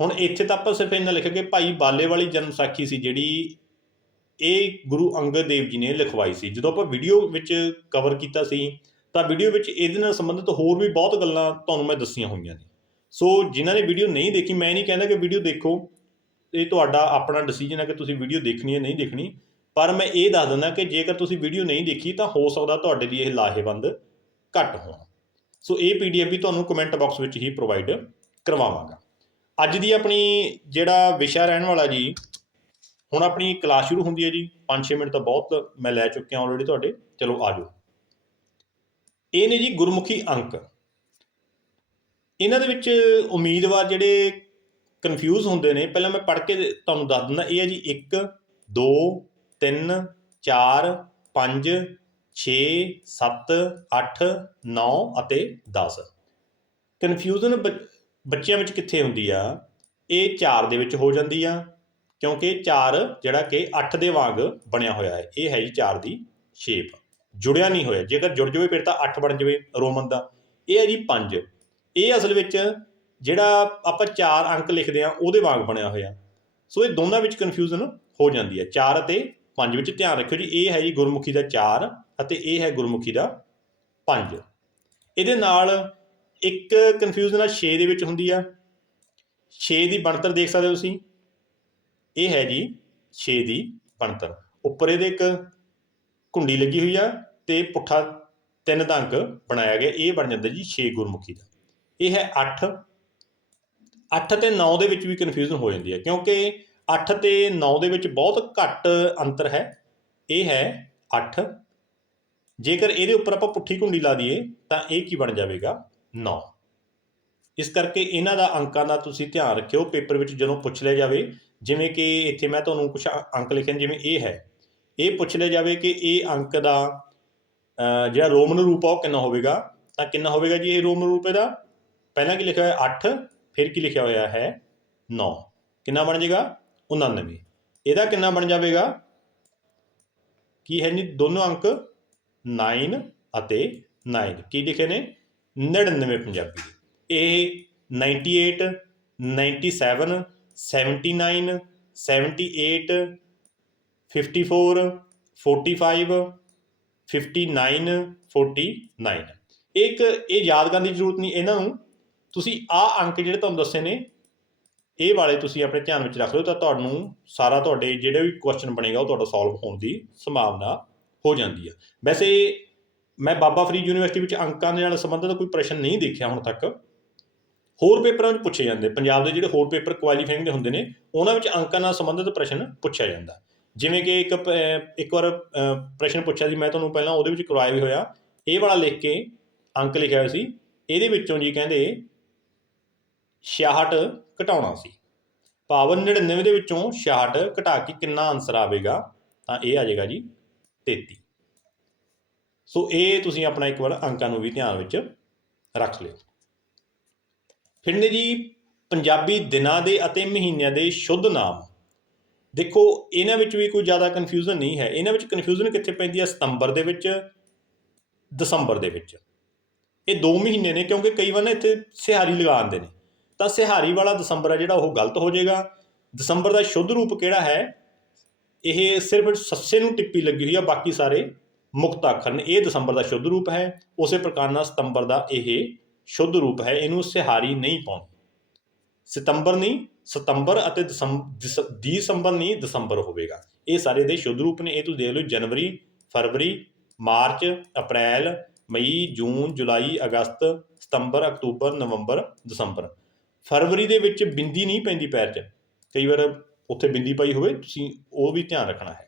ਹੁਣ ਇੱਥੇ ਤਾਂ ਆਪਾਂ ਸਿਰਫ ਇਹਨਾਂ ਲਿਖਿਆ ਕਿ ਭਾਈ ਬਾਲੇ ਵਾਲੀ ਜਨਮ ਸਾਖੀ ਸੀ ਜਿਹੜੀ ਇਹ ਗੁਰੂ ਅੰਗਦ ਦੇਵ ਜੀ ਨੇ ਲਿਖਵਾਈ ਸੀ। ਜਦੋਂ ਆਪਾਂ ਵੀਡੀਓ ਵਿੱਚ ਕਵਰ ਕੀਤਾ ਸੀ, ਤਾਂ ਵੀਡੀਓ ਵਿੱਚ ਇਹਦੇ ਨਾਲ ਸੰਬੰਧਿਤ ਹੋਰ ਵੀ ਬਹੁਤ ਗੱਲਾਂ ਤੁਹਾਨੂੰ ਮੈਂ ਦੱਸੀਆਂ ਹੋਈਆਂ ਨੇ। ਸੋ ਜਿਨ੍ਹਾਂ ਨੇ ਵੀਡੀਓ ਨਹੀਂ ਦੇਖੀ, ਮੈਂ ਨਹੀਂ ਕਹਿੰਦਾ ਕਿ ਵੀਡੀਓ ਦੇਖੋ। ਇਹ ਤੁਹਾਡਾ ਆਪਣਾ ਡਿਸੀਜਨ ਹੈ ਕਿ ਤੁਸੀਂ ਵੀਡੀਓ ਦੇਖਣੀ ਹੈ, ਨਹੀਂ ਦੇਖਣੀ। ਪਰ ਮੈਂ ਇਹ ਦੱਸ ਦਿੰਦਾ ਕਿ ਜੇਕਰ ਤੁਸੀਂ ਵੀਡੀਓ ਨਹੀਂ ਦੇਖੀ, ਤਾਂ ਹੋ ਸਕਦਾ ਤੁਹਾਡੇ ਲਈ ਇਹ ਲਾਹੇਵੰਦ ਘੱਟ ਹੋਣ। ਸੋ ਇਹ ਪੀਡੀਐਫ ਵੀ ਤੁਹਾਨੂੰ ਕਮੈਂਟ ਬਾਕਸ ਵਿੱਚ ਹੀ ਪ੍ਰੋਵਾਈਡ ਕਰਵਾਵਾਂਗਾ। ਅੱਜ ਦੀ ਆਪਣੀ ਜਿਹੜਾ ਵਿਸ਼ਾ ਰਹਿਣ ਵਾਲਾ ਜੀ, ਹੁਣ ਆਪਣੀ ਕਲਾਸ ਸ਼ੁਰੂ ਹੁੰਦੀ ਹੈ ਜੀ। 5-6 ਮਿੰਟ ਤਾਂ ਬਹੁਤ ਮੈਂ ਲੈ ਚੁੱਕਿਆ ਆਲਰੇਡੀ ਤੁਹਾਡੇ। ਚਲੋ ਆ ਜਾਓ। ਇਹ ਨੇ ਜੀ ਗੁਰਮੁਖੀ ਅੰਕ। ਇਹਨਾਂ ਦੇ ਵਿੱਚ ਉਮੀਦਵਾਰ ਜਿਹੜੇ ਕਨਫਿਊਜ਼ ਹੁੰਦੇ ਨੇ, ਪਹਿਲਾਂ ਮੈਂ ਪੜ੍ਹ ਕੇ ਤੁਹਾਨੂੰ ਦੱਸ ਦਿੰਦਾ, ਇਹ ਹੈ ਜੀ 1 2 3 4 5 6 7 8 9 ਅਤੇ 10 ਕਨਫਿਊਜ਼ਨ ਬੱਚਿਆਂ ਵਿੱਚ ਕਿੱਥੇ ਹੁੰਦੀ ਆ? ਇਹ 4 ਦੇ ਵਿੱਚ ਹੋ ਜਾਂਦੀ ਆ, ਕਿਉਂਕਿ 4 ਜਿਹੜਾ ਕਿ 8 ਦੇ ਵਾਂਗ ਬਣਿਆ ਹੋਇਆ ਹੈ। ਇਹ ਹੈ ਜੀ 4 ਦੀ ਸ਼ੇਪ ਜੁੜਿਆ ਨਹੀਂ ਹੋਇਆ। ਜੇਕਰ ਜੁੜ ਜਾਵੇ, ਫਿਰ ਤਾਂ 8 ਬਣ ਜਾਵੇ ਰੋਮਨ ਦਾ। ਇਹ ਹੈ ਜੀ 5 ਇਹ ਅਸਲ ਵਿੱਚ ਜਿਹੜਾ ਆਪਾਂ 4 ਅੰਕ ਲਿਖਦੇ ਆ, ਉਹਦੇ ਵਾਂਗ ਬਣਿਆ ਹੋਇਆ। ਸੋ ਇਹ ਦੋਨਾਂ ਵਿੱਚ ਕਨਫਿਊਜ਼ਨ ਹੋ ਜਾਂਦੀ ਹੈ। 4 ਅਤੇ 5 ਵਿੱਚ ਧਿਆਨ ਰੱਖਿਓ ਜੀ, ਇਹ ਹੈ ਜੀ ਗੁਰਮੁਖੀ ਦਾ 4 ਅਤੇ ਇਹ ਹੈ ਗੁਰਮੁਖੀ ਦਾ 5 ਇਹਦੇ ਨਾਲ ਇੱਕ ਕਨਫਿਊਜ਼ਨ ਆ 6 ਦੇ ਵਿੱਚ ਹੁੰਦੀ ਆ। 6 ਦੀ ਬਣਤਰ ਦੇਖ ਸਕਦੇ ਹੋ ਤੁਸੀਂ। ਇਹ ਹੈ ਜੀ 6 ਦੀ ਬਣਤਰ। ਉੱਪਰ ਇਹਦੇ ਇੱਕ ਕੁੰਡੀ ਲੱਗੀ ਹੋਈ ਆ ਤੇ ਪੁੱਠਾ ਤਿੰਨ ਦਾ ਅੰਕ ਬਣਾਇਆ ਗਿਆ। ਇਹ ਬਣ ਜਾਂਦਾ ਜੀ 6 ਗੁਰਮੁਖੀ ਦਾ। ਇਹ ਹੈ 8 8 ਤੇ 9 ਦੇ ਵਿੱਚ ਵੀ ਕਨਫਿਊਜ਼ਨ ਹੋ ਜਾਂਦੀ ਹੈ ਕਿਉਂਕਿ 8 ਤੇ 9 ਦੇ ਵਿੱਚ ਬਹੁਤ ਘੱਟ ਅੰਤਰ ਹੈ। ਇਹ ਹੈ 8 ਜੇਕਰ ਇਹਦੇ ਉੱਪਰ ਆਪਾਂ ਪੁੱਠੀ ਕੁੰਡੀ ਲਾ ਦਈਏ ਤਾਂ ਇਹ ਕੀ ਬਣ ਜਾਵੇਗਾ? 9 ਇਸ ਕਰਕੇ ਇਹਨਾਂ ਦਾ ਅੰਕਾਂ ਦਾ ਤੁਸੀਂ ਧਿਆਨ ਰੱਖਿਓ, ਪੇਪਰ ਵਿੱਚ ਜਦੋਂ ਪੁੱਛ ਲਿਆ ਜਾਵੇ, ਜਿਵੇਂ ਕਿ ਇੱਥੇ ਮੈਂ ਤੁਹਾਨੂੰ ਕੁਝ ਅੰਕ ਲਿਖੇ ਨੇ, ਜਿਵੇਂ ਇਹ ਹੈ। ਇਹ ਪੁੱਛ ਲਿਆ ਜਾਵੇ ਕਿ ਇਹ ਅੰਕ ਦਾ ਜਿਹੜਾ ਰੋਮਨ ਰੂਪ ਆ, ਉਹ ਕਿੰਨਾ ਹੋਵੇਗਾ? ਤਾਂ ਕਿੰਨਾ ਹੋਵੇਗਾ ਜੀ ਇਹ ਰੋਮਨ ਰੂਪ ਇਹਦਾ? ਪਹਿਲਾਂ ਕੀ ਲਿਖਿਆ ਹੋਇਆ? 8 ਫਿਰ ਕੀ ਲਿਖਿਆ ਹੋਇਆ ਹੈ? 9 ਕਿੰਨਾ ਬਣ ਜਾਏਗਾ? 99 ਇਹਦਾ ਕਿੰਨਾ ਬਣ ਜਾਵੇਗਾ? ਕੀ ਹੈ ਜੀ? ਦੋਨੋਂ ਅੰਕ 9 ਅਤੇ 9 ਕੀ ਲਿਖੇ ਨੇ? 99 ਪੰਜਾਬੀ ਦੇ। ਇਹ 98 97 79 78 54 45 59 49 ਇੱਕ, ਇਹ ਯਾਦ ਕਰਨ ਦੀ ਜ਼ਰੂਰਤ ਨਹੀਂ, ਇਹਨਾਂ ਨੂੰ ਤੁਸੀਂ ਆ ਅੰਕ ਜਿਹੜੇ ਤੁਹਾਨੂੰ ਦੱਸੇ ਨੇ, ਇਹ ਵਾਲੇ ਤੁਸੀਂ ਆਪਣੇ ਧਿਆਨ ਵਿੱਚ ਰੱਖ ਲਓ ਤਾਂ ਤੁਹਾਨੂੰ ਸਾਰਾ ਤੁਹਾਡੇ ਜਿਹੜੇ ਵੀ ਕੁਐਸਚਨ ਬਣੇਗਾ ਉਹ ਤੁਹਾਡਾ ਸੋਲਵ ਹੋਣ ਦੀ ਸੰਭਾਵਨਾ ਹੋ ਜਾਂਦੀ ਆ। ਵੈਸੇ ਮੈਂ ਬਾਬਾ ਫਰੀਦ ਯੂਨੀਵਰਸਿਟੀ ਵਿੱਚ ਅੰਕਾਂ ਦੇ ਨਾਲ ਸੰਬੰਧਿਤ ਕੋਈ ਪ੍ਰਸ਼ਨ ਨਹੀਂ ਦੇਖਿਆ ਹੁਣ ਤੱਕ। ਹੋਰ ਪੇਪਰਾਂ ਵਿੱਚ ਪੁੱਛੇ ਜਾਂਦੇ। ਪੰਜਾਬ ਦੇ ਜਿਹੜੇ ਹੋਰ ਪੇਪਰ ਕੁਆਲੀਫਾਈਂਗ ਦੇ ਹੁੰਦੇ ਨੇ, ਉਹਨਾਂ ਵਿੱਚ ਅੰਕਾਂ ਨਾਲ ਸੰਬੰਧਿਤ ਪ੍ਰਸ਼ਨ ਪੁੱਛਿਆ ਜਾਂਦਾ। ਜਿਵੇਂ ਕਿ ਇੱਕ ਪ- ਇੱਕ ਵਾਰ ਪ੍ਰਸ਼ਨ ਪੁੱਛਿਆ ਸੀ ਮੈਂ ਤੁਹਾਨੂੰ ਪਹਿਲਾਂ ਉਹਦੇ ਵਿੱਚ ਕਰਵਾਇਆ ਵੀ ਹੋਇਆ। ਇਹ ਵਾਲਾ ਲਿਖ ਕੇ ਅੰਕ ਲਿਖਿਆ ਹੋਇਆ ਸੀ। ਇਹਦੇ ਵਿੱਚੋਂ ਜੀ ਕਹਿੰਦੇ 66 ਘਟਾਉਣਾ ਸੀ। ਭਾਵ 99 ਦੇ ਵਿੱਚੋਂ 66 ਘਟਾ ਕੇ ਕਿੰਨਾ ਆਨਸਰ ਆਵੇਗਾ? ਤਾਂ ਇਹ ਆ ਜਾਏਗਾ ਜੀ 33 ਸੋ ਇਹ ਤੁਸੀਂ ਆਪਣਾ ਇੱਕ ਵਾਰ ਅੰਕਾਂ ਨੂੰ ਵੀ ਧਿਆਨ ਵਿੱਚ ਰੱਖ ਲਿਓ। ਫਿਰ ਜੀ, ਪੰਜਾਬੀ ਦਿਨਾਂ ਦੇ ਅਤੇ ਮਹੀਨਿਆਂ ਦੇ ਸ਼ੁੱਧ ਨਾਮ। ਦੇਖੋ, ਇਹਨਾਂ ਵਿੱਚ ਵੀ ਕੋਈ ਜ਼ਿਆਦਾ ਕਨਫਿਊਜ਼ਨ ਨਹੀਂ ਹੈ। ਇਹਨਾਂ ਵਿੱਚ ਕਨਫਿਊਜ਼ਨ ਕਿੱਥੇ ਪੈਂਦੀ ਹੈ ਸਤੰਬਰ ਦੇ ਵਿੱਚ, ਦਸੰਬਰ ਦੇ ਵਿੱਚ। ਇਹ ਦੋ ਮਹੀਨੇ ਨੇ ਕਿਉਂਕਿ ਕਈ ਵਾਰ ਨਾ ਇੱਥੇ ਸਿਹਾਰੀ ਲਗਾ ਦਿੰਦੇ ਨੇ। ਤਾਂ ਸਿਹਾਰੀ ਵਾਲਾ ਦਸੰਬਰ ਹੈ ਜਿਹੜਾ ਉਹ ਗਲਤ ਹੋ ਜਾਏਗਾ। ਦਸੰਬਰ ਦਾ ਸ਼ੁੱਧ ਰੂਪ ਕਿਹੜਾ ਹੈ? ਇਹ ਸਿਰਫ ਸੱਸੇ ਨੂੰ ਟਿੱਪੀ ਲੱਗੀ ਹੋਈ ਆ, ਬਾਕੀ ਸਾਰੇ ਮੁਕਤ ਅੱਖਰ ਨੇ, ਇਹ ਦਸੰਬਰ ਦਾ ਸ਼ੁੱਧ ਰੂਪ ਹੈ। ਉਸੇ ਪ੍ਰਕਾਰ ਨਾਲ ਸਤੰਬਰ ਦਾ ਇਹ ਸ਼ੁੱਧ ਰੂਪ ਹੈ, ਇਹਨੂੰ ਸਿਹਾਰੀ ਨਹੀਂ ਪਾਉਣੀ ਸਤੰਬਰ ਨਹੀਂ, ਸਤੰਬਰ ਅਤੇ ਦਸੰਬਰ ਦਸੰਬਰ ਨਹੀਂ, ਦਸੰਬਰ ਹੋਵੇਗਾ। ਇਹ ਸਾਰੇ ਦੇ ਸ਼ੁੱਧ ਰੂਪ ਨੇ, ਇਹ ਤੁਸੀਂ ਦੇਖ ਲਓ, ਜਨਵਰੀ, ਫਰਵਰੀ, ਮਾਰਚ, ਅਪ੍ਰੈਲ, ਮਈ, ਜੂਨ, ਜੁਲਾਈ, ਅਗਸਤ, ਸਤੰਬਰ, ਅਕਤੂਬਰ, ਨਵੰਬਰ, ਦਸੰਬਰ। ਫਰਵਰੀ ਦੇ ਵਿੱਚ ਬਿੰਦੀ ਨਹੀਂ ਪੈਂਦੀ ਪੈਰ 'ਚ। ਕਈ ਵਾਰ ਉੱਥੇ ਬਿੰਦੀ ਪਈ ਹੋਵੇ, ਤੁਸੀਂ ਉਹ ਵੀ ਧਿਆਨ ਰੱਖਣਾ ਹੈ।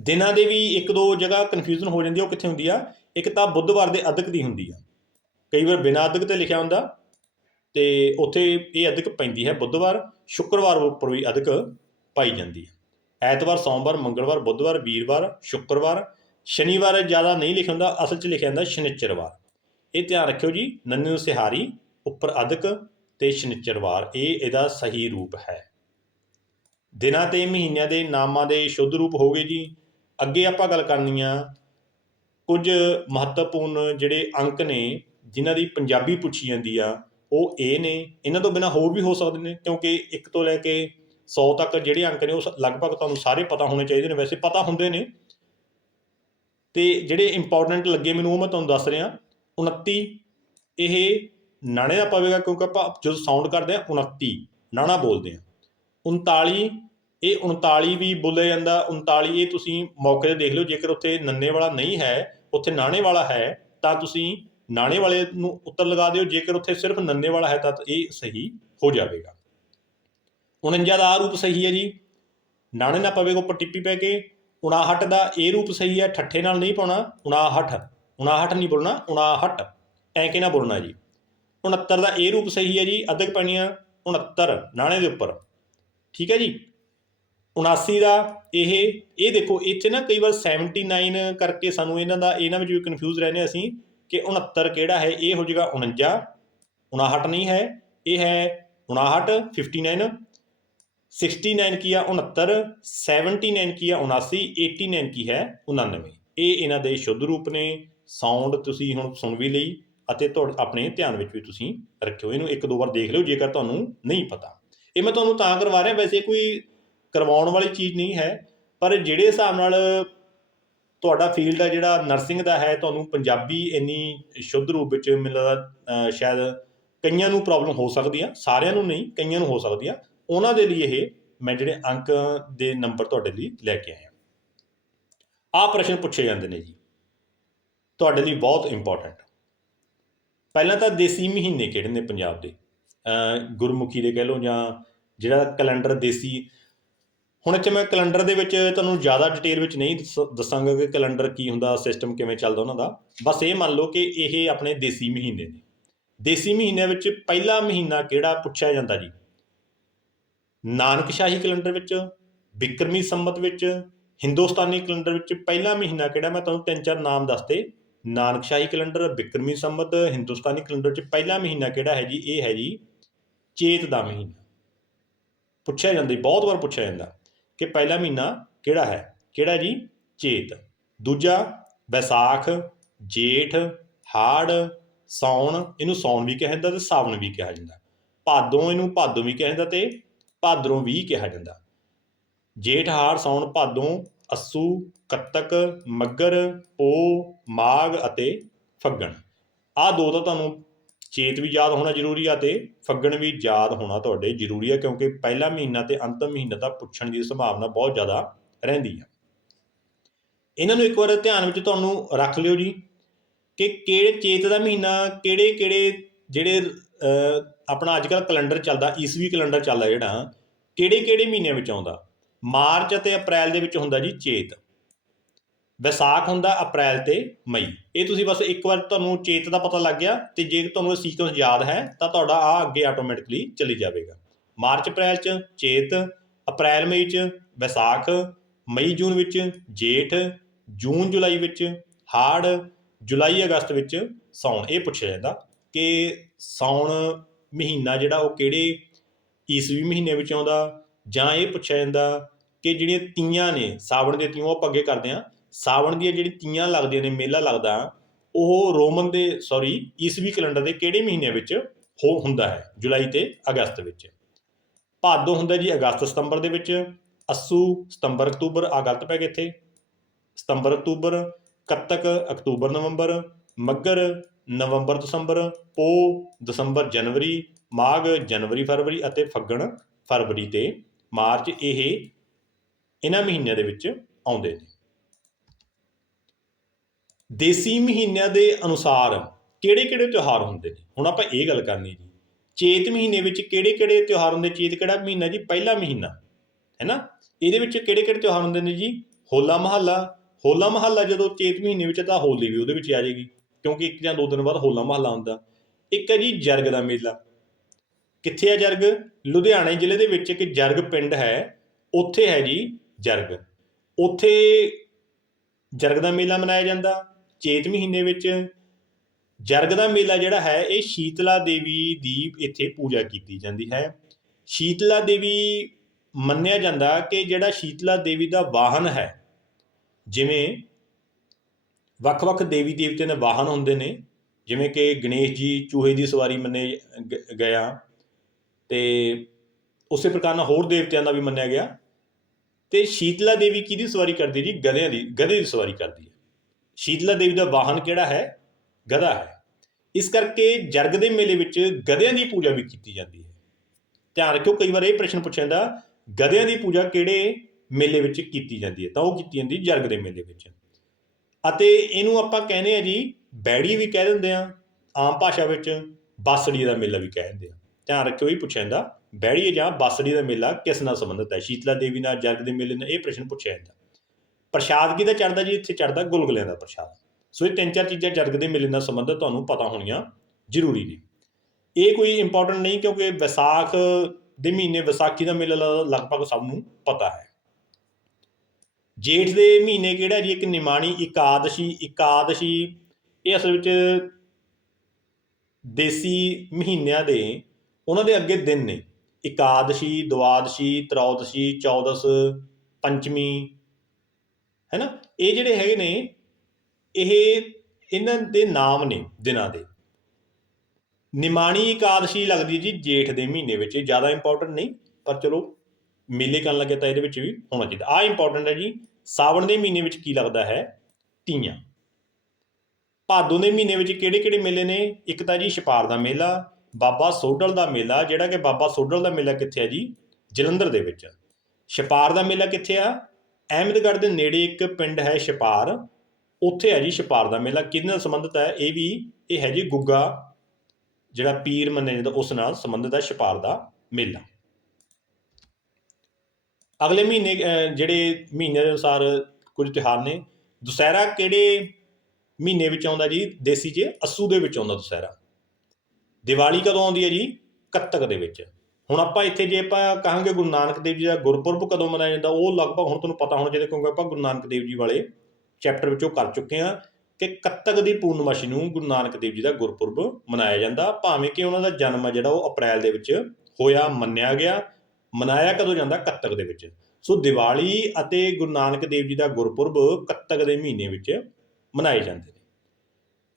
ਦਿਨਾਂ ਦੇ ਵੀ ਇੱਕ ਦੋ ਜਗ੍ਹਾ ਕਨਫਿਊਜ਼ਨ ਹੋ ਜਾਂਦੀ ਹੈ ਉਹ ਕਿੱਥੇ ਹੁੰਦੀ ਆ? ਇੱਕ ਤਾਂ ਬੁੱਧਵਾਰ ਦੇ ਅਧਿਕ ਦੀ ਹੁੰਦੀ ਆ। ਕਈ ਵਾਰ ਬਿਨਾਂ ਅਧਿਕ ਤੇ ਲਿਖਿਆ ਹੁੰਦਾ। ਤੇ ਉੱਥੇ ਇਹ ਅਧਿਕ ਪੈਂਦੀ ਹੈ ਬੁੱਧਵਾਰ, ਸ਼ੁੱਕਰਵਾਰ ਉੱਪਰ ਵੀ ਅਧਿਕ ਪਾਈ ਜਾਂਦੀ ਹੈ ਐਤਵਾਰ, ਸੋਮਵਾਰ, ਮੰਗਲਵਾਰ, ਬੁੱਧਵਾਰ, ਵੀਰਵਾਰ, ਸ਼ੁੱਕਰਵਾਰ, ਸ਼ਨੀਵਾਰ ਜ਼ਿਆਦਾ ਨਹੀਂ ਲਿਖਿਆ ਹੁੰਦਾ, ਅਸਲ 'ਚ ਲਿਖਿਆ ਹੁੰਦਾ ਸ਼ਨੀਚਰਵਾਰ। ਇਹ ਧਿਆਨ ਰੱਖਿਓ ਜੀ, ਨੰਨੇ ਨੂੰ ਸਿਹਾਰੀ ਉੱਪਰ ਅਧਿਕ ਤੇ ਸ਼ਨੀਚਰਵਾਰ, ਇਹ ਇਹਦਾ ਸਹੀ ਰੂਪ ਹੈ। ਦਿਨਾਂ ਤੇ ਮਹੀਨਿਆਂ ਦੇ ਨਾਮਾਂ ਦੇ ਸ਼ੁੱਧ ਰੂਪ ਹੋ ਗਏ ਜੀ। ਅੱਗੇ ਆਪਾਂ ਗੱਲ ਕਰਨੀ ਆ ਕੁਝ ਮਹੱਤਵਪੂਰਨ ਜਿਹੜੇ ਅੰਕ ਨੇ ਜਿਨ੍ਹਾਂ ਦੀ ਪੰਜਾਬੀ ਪੁੱਛੀ ਜਾਂਦੀ ਆ, ਉਹ ਇਹ ਨੇ। ਇਹਨਾਂ ਤੋਂ ਬਿਨਾ ਹੋਰ ਵੀ ਹੋ ਸਕਦੇ ਨੇ, ਕਿਉਂਕਿ ਇੱਕ ਤੋਂ ਲੈ ਕੇ 100 ਤੱਕ ਜਿਹੜੇ ਅੰਕ ਨੇ, ਉਹ ਸ- ਲਗਭਗ ਤੁਹਾਨੂੰ ਸਾਰੇ ਪਤਾ ਹੋਣੇ ਚਾਹੀਦੇ ਨੇ। ਵੈਸੇ ਪਤਾ ਹੁੰਦੇ ਨੇ। ਤੇ ਜਿਹੜੇ ਇੰਪੋਰਟੈਂਟ ਲੱਗੇ ਮੈਨੂੰ, ਉਹ ਮੈਂ ਤੁਹਾਨੂੰ ਦੱਸ ਰਿਹਾ। 29 ਇਹ ਨਾਣੇ ਦਾ ਪਵੇਗਾ, ਕਿਉਂਕਿ ਆਪਾਂ ਜਦੋਂ ਸਾਊਂਡ ਕਰਦੇ ਆ 29 ਨਾਣਾ ਬੋਲਦੇ ਆ। 39 ਇਹ 39 ਵੀ ਬੋਲਿਆ ਜਾਂਦਾ 39 ਇਹ ਤੁਸੀਂ ਮੌਕੇ ਤੇ ਦੇਖ ਲਿਓ, ਜੇਕਰ ਉੱਥੇ ਨੰਨੇ ਵਾਲਾ ਨਹੀਂ ਹੈ, ਉੱਥੇ ਨਾਣੇ ਵਾਲਾ ਹੈ, ਤਾਂ ਤੁਸੀਂ ਨਾਣੇ ਵਾਲੇ ਨੂੰ ਉੱਤਰ ਲਗਾ ਦਿਓ, ਜੇਕਰ ਉੱਥੇ ਸਿਰਫ ਨੰਨੇ ਵਾਲਾ ਹੈ ਤਾਂ ਇਹ ਸਹੀ ਹੋ ਜਾਵੇਗਾ। 49 ਦਾ ਆ ਰੂਪ ਸਹੀ ਹੈ ਜੀ। ਨਾਣੇ ਨਾ ਪਵੇਗਾ, ਉੱਪਰ ਟਿੱਪੀ ਪੈ ਕੇ। 59 ਦਾ ਇਹ ਰੂਪ ਸਹੀ ਹੈ, ਠੱਠੇ ਨਾਲ ਨਹੀਂ ਪਾਉਣਾ 59 59 ਨਹੀਂ ਬੋਲਣਾ 59 ਐਂਕੇ ਨਾ ਬੋਲਣਾ ਜੀ? 69 ਦਾ ਇਹ ਰੂਪ ਸਹੀ ਹੈ ਜੀ, ਅਧਿਕ ਪੈਣੀਆਂ 69 ਨਾਣੇ ਦੇ ਉੱਪਰ। ਠੀਕ ਹੈ ਜੀ? 79 ਦਾ ਇਹ ਇਹ ਦੇਖੋ ਇੱਥੇ ਨਾ ਕਈ ਵਾਰ 79 ਕਰਕੇ ਸਾਨੂੰ ਇਹਨਾਂ ਦਾ, ਇਹਨਾਂ ਵਿੱਚ ਵੀ ਕਨਫਿਊਜ਼ ਰਹਿੰਦੇ ਅਸੀਂ ਕਿ 69 ਕਿਹੜਾ ਹੈ, ਇਹ ਹੋ ਜਾਏਗਾ 49 59 ਨਹੀਂ ਹੈ, ਇਹ ਹੈ 59 59 69 ਕੀ ਆ 69 79 ਕੀ ਆ 79 89 ਕੀ ਹੈ 99 ਇਹ ਇਹਨਾਂ ਦੇ ਸ਼ੁੱਧ ਰੂਪ ਨੇ ਸਾਊਂਡ ਤੁਸੀਂ ਹੁਣ ਸੁਣ ਵੀ ਲਈ ਅਤੇ ਤੁਹਾਡੇ ਆਪਣੇ ਧਿਆਨ ਵਿੱਚ ਵੀ ਤੁਸੀਂ ਰੱਖਿਓ। ਇਹਨੂੰ ਇੱਕ ਦੋ ਵਾਰ ਦੇਖ ਲਿਓ, ਜੇਕਰ ਤੁਹਾਨੂੰ ਨਹੀਂ ਪਤਾ। ਇਹ ਮੈਂ ਤੁਹਾਨੂੰ ਤਾਂ ਕਰਵਾ ਰਿਹਾ, ਵੈਸੇ ਕੋਈ ਕਰਵਾਉਣ ਵਾਲੀ ਚੀਜ਼ ਨਹੀਂ ਹੈ, ਪਰ ਜਿਹੜੇ ਹਿਸਾਬ ਨਾਲ ਤੁਹਾਡਾ ਫੀਲਡ ਹੈ ਜਿਹੜਾ ਨਰਸਿੰਗ ਦਾ ਹੈ, ਤੁਹਾਨੂੰ ਪੰਜਾਬੀ ਇੰਨੀ ਸ਼ੁੱਧ ਰੂਪ ਵਿੱਚ ਮੈਨੂੰ ਲੱਗਦਾ ਸ਼ਾਇਦ ਕਈਆਂ ਨੂੰ ਪ੍ਰੋਬਲਮ ਹੋ ਸਕਦੀ ਆ, ਸਾਰਿਆਂ ਨੂੰ ਨਹੀਂ, ਕਈਆਂ ਨੂੰ ਹੋ ਸਕਦੀ ਆ। ਉਹਨਾਂ ਦੇ ਲਈ ਇਹ ਮੈਂ ਜਿਹੜੇ ਅੰਕ ਦੇ ਨੰਬਰ ਤੁਹਾਡੇ ਲਈ ਲੈ ਕੇ ਆਇਆ। ਆਹ ਪ੍ਰਸ਼ਨ ਪੁੱਛੇ ਜਾਂਦੇ ਨੇ ਜੀ। ਤੁਹਾਡੇ ਲਈ ਬਹੁਤ ਇੰਪੋਰਟੈਂਟ ਪਹਿਲਾਂ ਤਾਂ ਦੇਸੀ ਮਹੀਨੇ ਕਿਹੜੇ ਨੇ ਪੰਜਾਬ ਦੇ? ਗੁਰਮੁਖੀ ਦੇ ਕਹਿ ਲਓ ਜਾਂ ਜਿਹੜਾ ਕੈਲੰਡਰ ਦੇਸੀ ਹੁਣ ਇੱਥੇ ਮੈਂ ਕੈਲੰਡਰ ਦੇ ਵਿੱਚ ਤੁਹਾਨੂੰ ਜ਼ਿਆਦਾ ਡਿਟੇਲ ਵਿੱਚ ਨਹੀਂ ਦੱਸ- ਦੱਸਾਂਗਾ ਕਿ ਕੈਲੰਡਰ ਕੀ ਹੁੰਦਾ ਸਿਸਟਮ ਕਿਵੇਂ ਚੱਲਦਾ ਉਹਨਾਂ ਦਾ। ਬਸ ਇਹ ਮੰਨ ਲਓ ਕਿ ਇਹ ਆਪਣੇ ਦੇਸੀ ਮਹੀਨੇ ਨੇ। ਦੇਸੀ ਮਹੀਨਿਆਂ ਵਿੱਚ ਪਹਿਲਾ ਮਹੀਨਾ ਕਿਹੜਾ ਪੁੱਛਿਆ ਜਾਂਦਾ ਜੀ? ਨਾਨਕਸ਼ਾਹੀ ਕੈਲੰਡਰ ਵਿੱਚ ਬਿਕਰਮੀ ਸੰਮਤ ਵਿੱਚ ਹਿੰਦੁਸਤਾਨੀ ਕੈਲੰਡਰ ਵਿੱਚ ਪਹਿਲਾ ਮਹੀਨਾ ਕਿਹੜਾ? ਮੈਂ ਤੁਹਾਨੂੰ ਤਿੰਨ ਚਾਰ ਨਾਮ ਦੱਸਦੇ ਨਾਨਕਸ਼ਾਹੀ ਕੈਲੰਡਰ ਬਿਕਰਮੀ ਸੰਮਤ ਹਿੰਦੁਸਤਾਨੀ ਕੈਲੰਡਰ ਵਿੱਚ ਪਹਿਲਾ ਮਹੀਨਾ ਕਿਹੜਾ ਹੈ ਜੀ? ਇਹ ਹੈ ਜੀ ਚੇਤ ਦਾ ਮਹੀਨਾ। ਪੁੱਛਿਆ ਜਾਂਦਾ ਜੀ, ਬਹੁਤ ਵਾਰ ਪੁੱਛਿਆ ਜਾਂਦਾ। ਕਿ ਪਹਿਲਾ ਮਹੀਨਾ ਕਿਹੜਾ ਹੈ? ਕਿਹੜਾ ਜੀ? ਚੇਤ। ਦੂਜਾ, ਵਿਸਾਖ, ਜੇਠ, ਹਾੜ ਸੌਣ ਇਹਨੂੰ ਸੌਣ ਵੀ ਕਿਹਾ ਜਾਂਦਾ ਤੇ ਸਾਵਣ ਵੀ ਕਿਹਾ ਜਾਂਦਾ। ਭਾਦੋਂ ਇਹਨੂੰ ਭਾਦੋਂ ਵੀ ਕਿਹਾ ਜਾਂਦਾ ਤੇ ਭਾਦਰੋਂ ਵੀ ਕਿਹਾ ਜਾਂਦਾ। ਜੇਠ, ਹਾੜ ਸੌਣ ਭਾਦੋਂ, ਅੱਸੂ, ਕੱਤਕ, ਮੱਗਰ ਪੋ ਮਾਘ ਅਤੇ ਫੱਗਣ। ਆਹ ਦੋ ਤਾਂ ਤੁਹਾਨੂੰ ਚੇਤ ਵੀ ਯਾਦ ਹੋਣਾ ਜ਼ਰੂਰੀ ਆ ਤੇ ਫੱਗਣ ਵੀ ਯਾਦ ਹੋਣਾ ਤੁਹਾਡੇ ਜ਼ਰੂਰੀ ਆ, ਕਿਉਂਕਿ ਪਹਿਲਾ ਮਹੀਨਾ ਤੇ ਅੰਤਮ ਮਹੀਨਾ ਤਾਂ ਪੁੱਛਣ ਦੀ ਸੰਭਾਵਨਾ ਬਹੁਤ ਜ਼ਿਆਦਾ ਰਹਿੰਦੀ ਆ। ਇਹਨਾਂ ਨੂੰ ਇੱਕ ਵਾਰ ਧਿਆਨ ਵਿੱਚ ਤੁਹਾਨੂੰ ਰੱਖ ਲਿਓ ਜੀ ਕਿ ਕਿਹੜੇ ਚੇਤ ਦਾ ਮਹੀਨਾ, ਕਿਹੜੇ ਕਿਹੜੇ ਜਿਹੜੇ ਆਪਣਾ ਅੱਜ ਕੱਲ ਕੈਲੰਡਰ ਚੱਲਦਾ, ਈਸਵੀ ਕੈਲੰਡਰ ਚੱਲਦਾ ਜਿਹੜਾ, ਕਿਹੜੇ ਕਿਹੜੇ ਮਹੀਨਿਆਂ ਵਿੱਚ ਆਉਂਦਾ? ਮਾਰਚ ਅਤੇ ਅਪ੍ਰੈਲ ਦੇ ਵਿੱਚ ਹੁੰਦਾ ਜੀ ਚੇਤ। ਵਿਸਾਖ ਹੁੰਦਾ ਅਪ੍ਰੈਲ ਤੇ ਮਈ। ਇਹ ਤੁਸੀਂ ਬਸ ਇੱਕ ਵਾਰ ਤੁਹਾਨੂੰ ਚੇਤ ਦਾ ਪਤਾ ਲੱਗ ਗਿਆ ਤੇ ਜੇ ਤੁਹਾਨੂੰ ਇਹ ਸੀਕੁਐਂਸ ਯਾਦ ਹੈ, ਤਾਂ ਤੁਹਾਡਾ ਆ ਅੱਗੇ ਆਟੋਮੈਟਿਕਲੀ ਚਲੀ ਜਾਵੇਗਾ। ਮਾਰਚ, ਅਪ੍ਰੈਲ ਚ ਚੇਤ, ਅਪ੍ਰੈਲ, ਮਈ ਚ ਵਿਸਾਖ, ਮਈ, ਜੂਨ ਵਿੱਚ ਜੇਠ, ਜੂਨ, ਜੁਲਾਈ ਵਿੱਚ ਹਾੜ, ਜੁਲਾਈ, ਅਗਸਤ ਵਿੱਚ ਸੌਣ ਇਹ ਪੁੱਛਿਆ ਜਾਂਦਾ ਕਿ ਸੌਣ ਮਹੀਨਾ ਜਿਹੜਾ ਉਹ ਕਿਹੜੇ ਈਸਵੀ ਮਹੀਨੇ ਵਿੱਚ ਆਉਂਦਾ ਜਾਂ ਇਹ ਪੁੱਛਿਆ ਜਾਂਦਾ ਕਿ ਜਿਹੜੀਆਂ ਤੀਆਂ ਨੇ, ਸਾਵਣ ਦੇ ਤੀਆਂ ਉਹ ਆਪਾਂ ਅੱਗੇ ਕਰਦੇ ਹਾਂ। ਸਾਵਣ ਦੀਆਂ ਜਿਹੜੀ ਤੀਆਂ ਲੱਗਦੀਆਂ ਨੇ, ਮੇਲਾ ਲੱਗਦਾ, ਉਹ ਰੋਮਨ ਦੇ ਸੌਰੀ ਈਸਵੀ ਕੈਲੰਡਰ ਦੇ ਕਿਹੜੇ ਮਹੀਨੇ ਵਿੱਚ ਹੋ, ਹੁੰਦਾ ਹੈ? ਜੁਲਾਈ ਤੇ ਅਗਸਤ ਵਿੱਚ। ਭਾਦੋ ਹੁੰਦਾ ਜੀ ਅਗਸਤ ਸਤੰਬਰ ਦੇ ਵਿੱਚ, ਅੱਸੂ, ਸਤੰਬਰ, ਅਕਤੂਬਰ ਆ ਗਲਤ ਪੈ ਗਏ ਇੱਥੇ। ਸਤੰਬਰ, ਅਕਤੂਬਰ, ਕੱਤਕ, ਅਕਤੂਬਰ, ਨਵੰਬਰ, ਮੱਗਰ, ਨਵੰਬਰ, ਦਸੰਬਰ ਪੋ ਦਸੰਬਰ, ਜਨਵਰੀ, ਮਾਘ, ਜਨਵਰੀ, ਫਰਵਰੀ ਅਤੇ ਫੱਗਣ, ਫਰਵਰੀ ਤੇ ਮਾਰਚ ਇਹ ਇਹਨਾਂ ਮਹੀਨਿਆਂ ਦੇ ਵਿੱਚ ਆਉਂਦੇ ਨੇ। ਦੇਸੀ ਮਹੀਨਿਆਂ ਦੇ ਅਨੁਸਾਰ ਕਿਹੜੇ-ਕਿਹੜੇ ਤਿਉਹਾਰ ਹੁੰਦੇ ਨੇ? ਹੁਣ ਆਪਾਂ ਇਹ ਗੱਲ ਕਰਨੀ ਜੀ। ਚੇਤ ਮਹੀਨੇ ਵਿੱਚ ਕਿਹੜੇ-ਕਿਹੜੇ ਤਿਉਹਾਰ ਹੁੰਦੇ? ਚੇਤ ਕਿਹੜਾ ਮਹੀਨਾ ਜੀ? ਪਹਿਲਾ ਮਹੀਨਾ, ਹੈ ਨਾ? ਇਹਦੇ ਵਿੱਚ ਕਿਹੜੇ-ਕਿਹੜੇ ਤਿਉਹਾਰ ਹੁੰਦੇ ਨੇ ਜੀ? ਹੋਲਾ ਮਹੱਲਾ। ਹੋਲਾ ਮਹੱਲਾ ਜਦੋਂ ਚੇਤ ਮਹੀਨੇ ਵਿੱਚ ਤਾਂ ਹੋਲੀ ਵੀ ਉਹਦੇ ਵਿੱਚ ਆ ਜਾਏਗੀ, ਕਿਉਂਕਿ ਇੱਕ ਜਾਂ ਦੋ ਦਿਨ ਬਾਅਦ ਹੋਲਾ ਮਹੱਲਾ ਹੁੰਦਾ। ਇੱਕ ਹੈ ਜੀ ਜਰਗ ਦਾ ਮੇਲਾ। ਕਿੱਥੇ ਹੈ ਜਰਗ? ਲੁਧਿਆਣੇ ਜ਼ਿਲ੍ਹੇ ਦੇ ਵਿੱਚ ਇੱਕ ਜਰਗ ਪਿੰਡ ਹੈ। ਉੱਥੇ ਹੈ ਜੀ ਜਰਗ। ਉੱਥੇ ਜਰਗ ਦਾ ਮੇਲਾ ਮਨਾਇਆ ਜਾਂਦਾ। ਚੇਤ ਮਹੀਨੇ ਵਿੱਚ ਜਰਗ ਦਾ ਮੇਲਾ ਜਿਹੜਾ ਹੈ, ਇਹ ਸ਼ੀਤਲਾ ਦੇਵੀ ਦੀ ਇੱਥੇ ਪੂਜਾ ਕੀਤੀ ਜਾਂਦੀ ਹੈ। ਸ਼ੀਤਲਾ ਦੇਵੀ ਮੰਨਿਆ ਜਾਂਦਾ ਕਿ ਜਿਹੜਾ ਸ਼ੀਤਲਾ ਦੇਵੀ ਦਾ ਵਾਹਨ ਹੈ, ਜਿਵੇਂ ਵੱਖ-ਵੱਖ ਦੇਵੀ ਦੇਵਤੇ ਦੇ ਵਾਹਨ ਹੁੰਦੇ ਨੇ, ਜਿਵੇਂ ਕਿ ਗਣੇਸ਼ ਜੀ ਚੂਹੇ ਦੀ ਸਵਾਰੀ ਮੰਨੇ ਗ- ਗਿਆ ਤੇ ਉਸੇ ਪ੍ਰਕਾਰ ਨਾਲ ਹੋਰ ਦੇਵਤਿਆਂ ਦਾ ਵੀ ਮੰਨਿਆ ਗਿਆ। ਤੇ ਸ਼ੀਤਲਾ ਦੇਵੀ ਕਿਹਦੀ ਸਵਾਰੀ ਕਰਦੀ ਜੀ? ਗਧਿਆਂ ਦੀ, ਗਧੇ ਦੀ ਸਵਾਰੀ ਕਰਦੀ ਹੈ। ਸ਼ੀਤਲਾ ਦੇਵੀ ਦਾ ਵਾਹਨ ਕਿਹੜਾ ਹੈ? ਗਧਾ ਹੈ। ਇਸ ਕਰਕੇ ਜਰਗ ਦੇ ਮੇਲੇ ਵਿੱਚ ਗਧਿਆਂ ਦੀ ਪੂਜਾ ਵੀ ਕੀਤੀ ਜਾਂਦੀ ਹੈ। ਧਿਆਨ ਰੱਖਿਓ, ਕਈ ਵਾਰ ਇਹ ਪ੍ਰਸ਼ਨ ਪੁੱਛਿਆ ਜਾਂਦਾ, ਗਧਿਆਂ ਦੀ ਪੂਜਾ ਕਿਹੜੇ ਮੇਲੇ ਵਿੱਚ ਕੀਤੀ ਜਾਂਦੀ ਹੈ? ਤਾਂ ਉਹ ਕੀਤੀ ਜਾਂਦੀ ਜਰਗ ਦੇ ਮੇਲੇ ਵਿੱਚ। ਅਤੇ ਇਹਨੂੰ ਆਪਾਂ ਕਹਿੰਦੇ ਆ ਜੀ, ਬੈੜੀ ਵੀ ਕਹਿ ਦਿੰਦੇ ਆ ਆਮ ਭਾਸ਼ਾ ਵਿੱਚ ਬਾਸੜੀ ਦਾ ਮੇਲਾ ਵੀ ਕਹਿ ਦਿੰਦੇ ਆ ਧਿਆਨ ਰੱਖਿਓ, ਇਹ ਪੁੱਛਿਆ ਜਾਂਦਾ ਬੈੜੀ ਜਾਂ ਬਾਸੜੀ ਦਾ ਮੇਲਾ ਕਿਸ ਨਾਲ ਸੰਬੰਧਿਤ ਹੈ? ਸ਼ੀਤਲਾ ਦੇਵੀ ਨਾਲ ਜਰਗ ਦੇ ਮੇਲੇ ਨਾਲ ਇਹ ਪ੍ਰਸ਼ਨ ਪੁੱਛਿਆ ਜਾਂਦਾ। ਪ੍ਰਸ਼ਾਦ ਕਿਹਦਾ ਚੜਦਾ ਜੀ? ਇੱਥੇ ਚੜਦਾ ਗੁਲਗੁਲਿਆਂ ਦਾ ਪ੍ਰਸ਼ਾਦ। ਸੋ ਇਹ ਤਿੰਨ ਚਾਰ ਚੀਜ਼ਾਂ ਜਰਗ ਦੇ ਮੇਲੇ ਨਾਲ ਸੰਬੰਧਿਤ ਤੁਹਾਨੂੰ ਪਤਾ ਹੋਣੀਆਂ ਜ਼ਰੂਰੀ ਨੇ। ਇਹ ਕੋਈ ਇੰਪੋਰਟੈਂਟ ਨਹੀਂ ਕਿਉਂਕਿ ਵਿਸਾਖ ਦੇ ਮਹੀਨੇ ਵਿਸਾਖੀ ਦਾ ਮੇਲਾ ਲਗਭਗ ਸਭ ਨੂੰ ਪਤਾ ਹੈ। ਜੇਠ ਦੇ ਮਹੀਨੇ ਕਿਹੜਾ ਜੀ? ਇੱਕ ਨਿਮਾਣੀ, ਇਕਾਦਸ਼ੀ ਇਕਾਦਸ਼ੀ। ਇਹ ਅਸਲ ਵਿੱਚ ਦੇਸੀ ਮਹੀਨਿਆਂ ਦੇ, ਉਹਨਾਂ ਦੇ ਅੱਗੇ ਦਿਨ ਨੇ। ਇਕਾਦਸ਼ੀ ਦਵਾਦਸ਼ੀ ਤਰੋਦਸ਼ੀ, ਚੌਦਸ, ਪੰਚਮੀ ਹੈ ਨਾ? ਇਹ ਜਿਹੜੇ ਹੈਗੇ ਨੇ, ਇਹ ਇਹਨਾਂ ਦੇ ਨਾਮ ਨੇ ਦਿਨਾਂ ਦੇ। ਨਿਮਾਣੀ ਇਕਾਦਸ਼ੀ ਲੱਗਦੀ ਜੀ ਜੇਠ ਦੇ ਮਹੀਨੇ ਵਿੱਚ। ਜ਼ਿਆਦਾ ਇੰਪੋਰਟੈਂਟ ਨਹੀਂ, ਪਰ ਚਲੋ ਮੇਲੇ ਕਰਨ ਲੱਗੇ ਤਾਂ ਇਹਦੇ ਵਿੱਚ ਵੀ ਹੋਣਾ ਚਾਹੀਦਾ। ਆ ਇੰਪੋਰਟੈਂਟ ਹੈ ਜੀ, ਸਾਵਣ ਦੇ ਮਹੀਨੇ ਵਿੱਚ ਕੀ ਲੱਗਦਾ ਹੈ? ਤੀਆਂ। ਭਾਦੋਂ ਦੇ ਮਹੀਨੇ ਵਿੱਚ ਕਿਹੜੇ ਕਿਹੜੇ ਮੇਲੇ ਨੇ? ਇੱਕ ਤਾਂ ਜੀ ਛਪਾਰ ਦਾ ਮੇਲਾ, ਬਾਬਾ ਸੋਡਲ ਦਾ ਮੇਲਾ, ਜਿਹੜਾ ਕਿ ਬਾਬਾ ਸੋਡਲ ਦਾ ਮੇਲਾ ਕਿੱਥੇ ਹੈ ਜੀ? ਜਲੰਧਰ ਦੇ ਵਿੱਚ। ਛਪਾਰ ਦਾ ਮੇਲਾ ਕਿੱਥੇ ਆ? ਅਹਿਮਦਗੜ੍ਹ ਦੇ ਨੇੜੇ ਇੱਕ ਪਿੰਡ ਹੈ ਛਪਾਰ। ਉੱਥੇ ਹੈ ਜੀ ਛਪਾਰ ਦਾ ਮੇਲਾ। ਕਿਹਦੇ ਨਾਲ ਸੰਬੰਧਿਤ ਹੈ? ਇਹ ਵੀ, ਇਹ ਹੈ ਜੀ ਗੁੱਗਾ, ਜਿਹੜਾ ਪੀਰ ਮੰਨਿਆ ਜਾਂਦਾ, ਉਸ ਨਾਲ ਸੰਬੰਧਿਤ ਹੈ ਛਪਾਰ ਦਾ ਮੇਲਾ। ਅਗਲੇ ਮਹੀਨੇ ਜਿਹੜੇ ਮਹੀਨੇ ਦੇ ਅਨੁਸਾਰ ਕੁਝ ਤਿਉਹਾਰ ਨੇ, ਦੁਸਹਿਰਾ ਕਿਹੜੇ ਮਹੀਨੇ ਵਿੱਚ ਆਉਂਦਾ ਜੀ? ਦੇਸੀ ਜੇ ਅੱਸੂ ਦੇ ਵਿੱਚ ਆਉਂਦਾ ਦੁਸਹਿਰਾ। ਦੀਵਾਲੀ ਕਦੋਂ ਆਉਂਦੀ ਹੈ ਜੀ? ਕੱਤਕ ਦੇ ਵਿੱਚ। ਹੁਣ ਆਪਾਂ ਇੱਥੇ ਜੇ ਆਪਾਂ ਕਹਾਂਗੇ ਗੁਰੂ ਨਾਨਕ ਦੇਵ ਜੀ ਦਾ ਗੁਰਪੁਰਬ ਕਦੋਂ ਮਨਾਇਆ ਜਾਂਦਾ, ਉਹ ਲਗਭਗ ਹੁਣ ਤੁਹਾਨੂੰ ਪਤਾ ਹੋਣਾ ਚਾਹੀਦਾ ਕਿਉਂਕਿ ਆਪਾਂ ਗੁਰੂ ਨਾਨਕ ਦੇਵ ਜੀ ਵਾਲੇ ਚੈਪਟਰ ਵਿੱਚੋਂ ਕਰ ਚੁੱਕੇ ਹਾਂ ਕਿ ਕੱਤਕ ਦੀ ਪੂਰਨਮਾਸ਼ੀ ਨੂੰ ਗੁਰੂ ਨਾਨਕ ਦੇਵ ਜੀ ਦਾ ਗੁਰਪੁਰਬ ਮਨਾਇਆ ਜਾਂਦਾ। ਭਾਵੇਂ ਕਿ ਉਹਨਾਂ ਦਾ ਜਨਮ ਆ ਜਿਹੜਾ ਉਹ ਅਪ੍ਰੈਲ ਦੇ ਵਿੱਚ ਹੋਇਆ, ਮੰਨਿਆ ਗਿਆ, ਮਨਾਇਆ ਕਦੋਂ ਜਾਂਦਾ? ਕੱਤਕ ਦੇ ਵਿੱਚ। ਸੋ ਦੀਵਾਲੀ ਅਤੇ ਗੁਰੂ ਨਾਨਕ ਦੇਵ ਜੀ ਦਾ ਗੁਰਪੁਰਬ ਕੱਤਕ ਦੇ ਮਹੀਨੇ ਵਿੱਚ ਮਨਾਏ ਜਾਂਦੇ ਨੇ।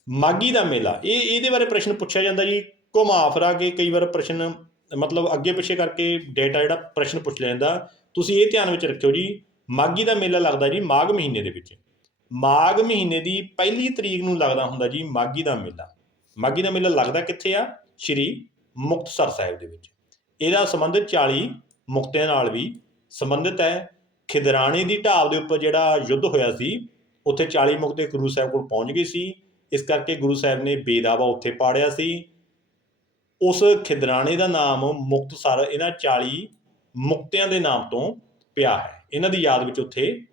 ਮਾਗੀ ਦਾ ਮੇਲਾ, ਇਹ ਇਹਦੇ ਬਾਰੇ ਪ੍ਰਸ਼ਨ ਪੁੱਛਿਆ ਜਾਂਦਾ ਜੀ। ਘੁਮਾ ਫਰਾ ਕੇ ਕਈ ਵਾਰ ਪ੍ਰਸ਼ਨ ਮਤਲਬ ਅੱਗੇ ਪਿੱਛੇ ਕਰਕੇ ਡੇਟਾ ਜਿਹੜਾ ਪ੍ਰਸ਼ਨ ਪੁੱਛ ਲੈਂਦਾ, ਤੁਸੀਂ ਇਹ ਧਿਆਨ ਵਿੱਚ ਰੱਖਿਓ ਜੀ ਮਾਗੀ ਦਾ ਮੇਲਾ ਲੱਗਦਾ ਜੀ ਮਾਘ ਮਹੀਨੇ ਦੇ ਵਿੱਚ। ਮਾਘ ਮਹੀਨੇ ਦੀ ਪਹਿਲੀ ਤਰੀਕ ਨੂੰ ਲੱਗਦਾ ਹੁੰਦਾ ਜੀ ਮਾਗੀ ਦਾ ਮੇਲਾ। ਮਾਗੀ ਦਾ ਮੇਲਾ ਲੱਗਦਾ ਕਿੱਥੇ ਆ? ਸ਼੍ਰੀ ਮੁਕਤਸਰ ਸਾਹਿਬ ਦੇ ਵਿੱਚ। ਇਹਦਾ ਸੰਬੰਧ 40 ਮੁਕਤਿਆਂ ਨਾਲ ਵੀ ਸੰਬੰਧਿਤ ਹੈ। ਖਿਦਰਾਣੇ ਦੀ ਢਾਬ ਦੇ ਉੱਪਰ ਜਿਹੜਾ ਯੁੱਧ ਹੋਇਆ ਸੀ, ਉੱਥੇ 40 ਮੁਕਤੇ ਗੁਰੂ ਸਾਹਿਬ ਕੋਲ ਪਹੁੰਚ ਗਏ ਸੀ। ਇਸ ਕਰਕੇ ਗੁਰੂ ਸਾਹਿਬ ਨੇ ਬੇਦਾਵਾ ਉੱਥੇ ਪਾੜਿਆ ਸੀ। ਉਸ ਖਿਦਰਾਣੇ ਦਾ ਨਾਮ ਮੁਕਤਸਰ ਇਹਨਾਂ 40 ਮੁਕਤਿਆਂ ਦੇ ਨਾਮ ਤੋਂ ਪਿਆ ਹੈ। ਇਹਨਾਂ ਦੀ ਯਾਦ ਵਿੱਚ ਉੱਥੇ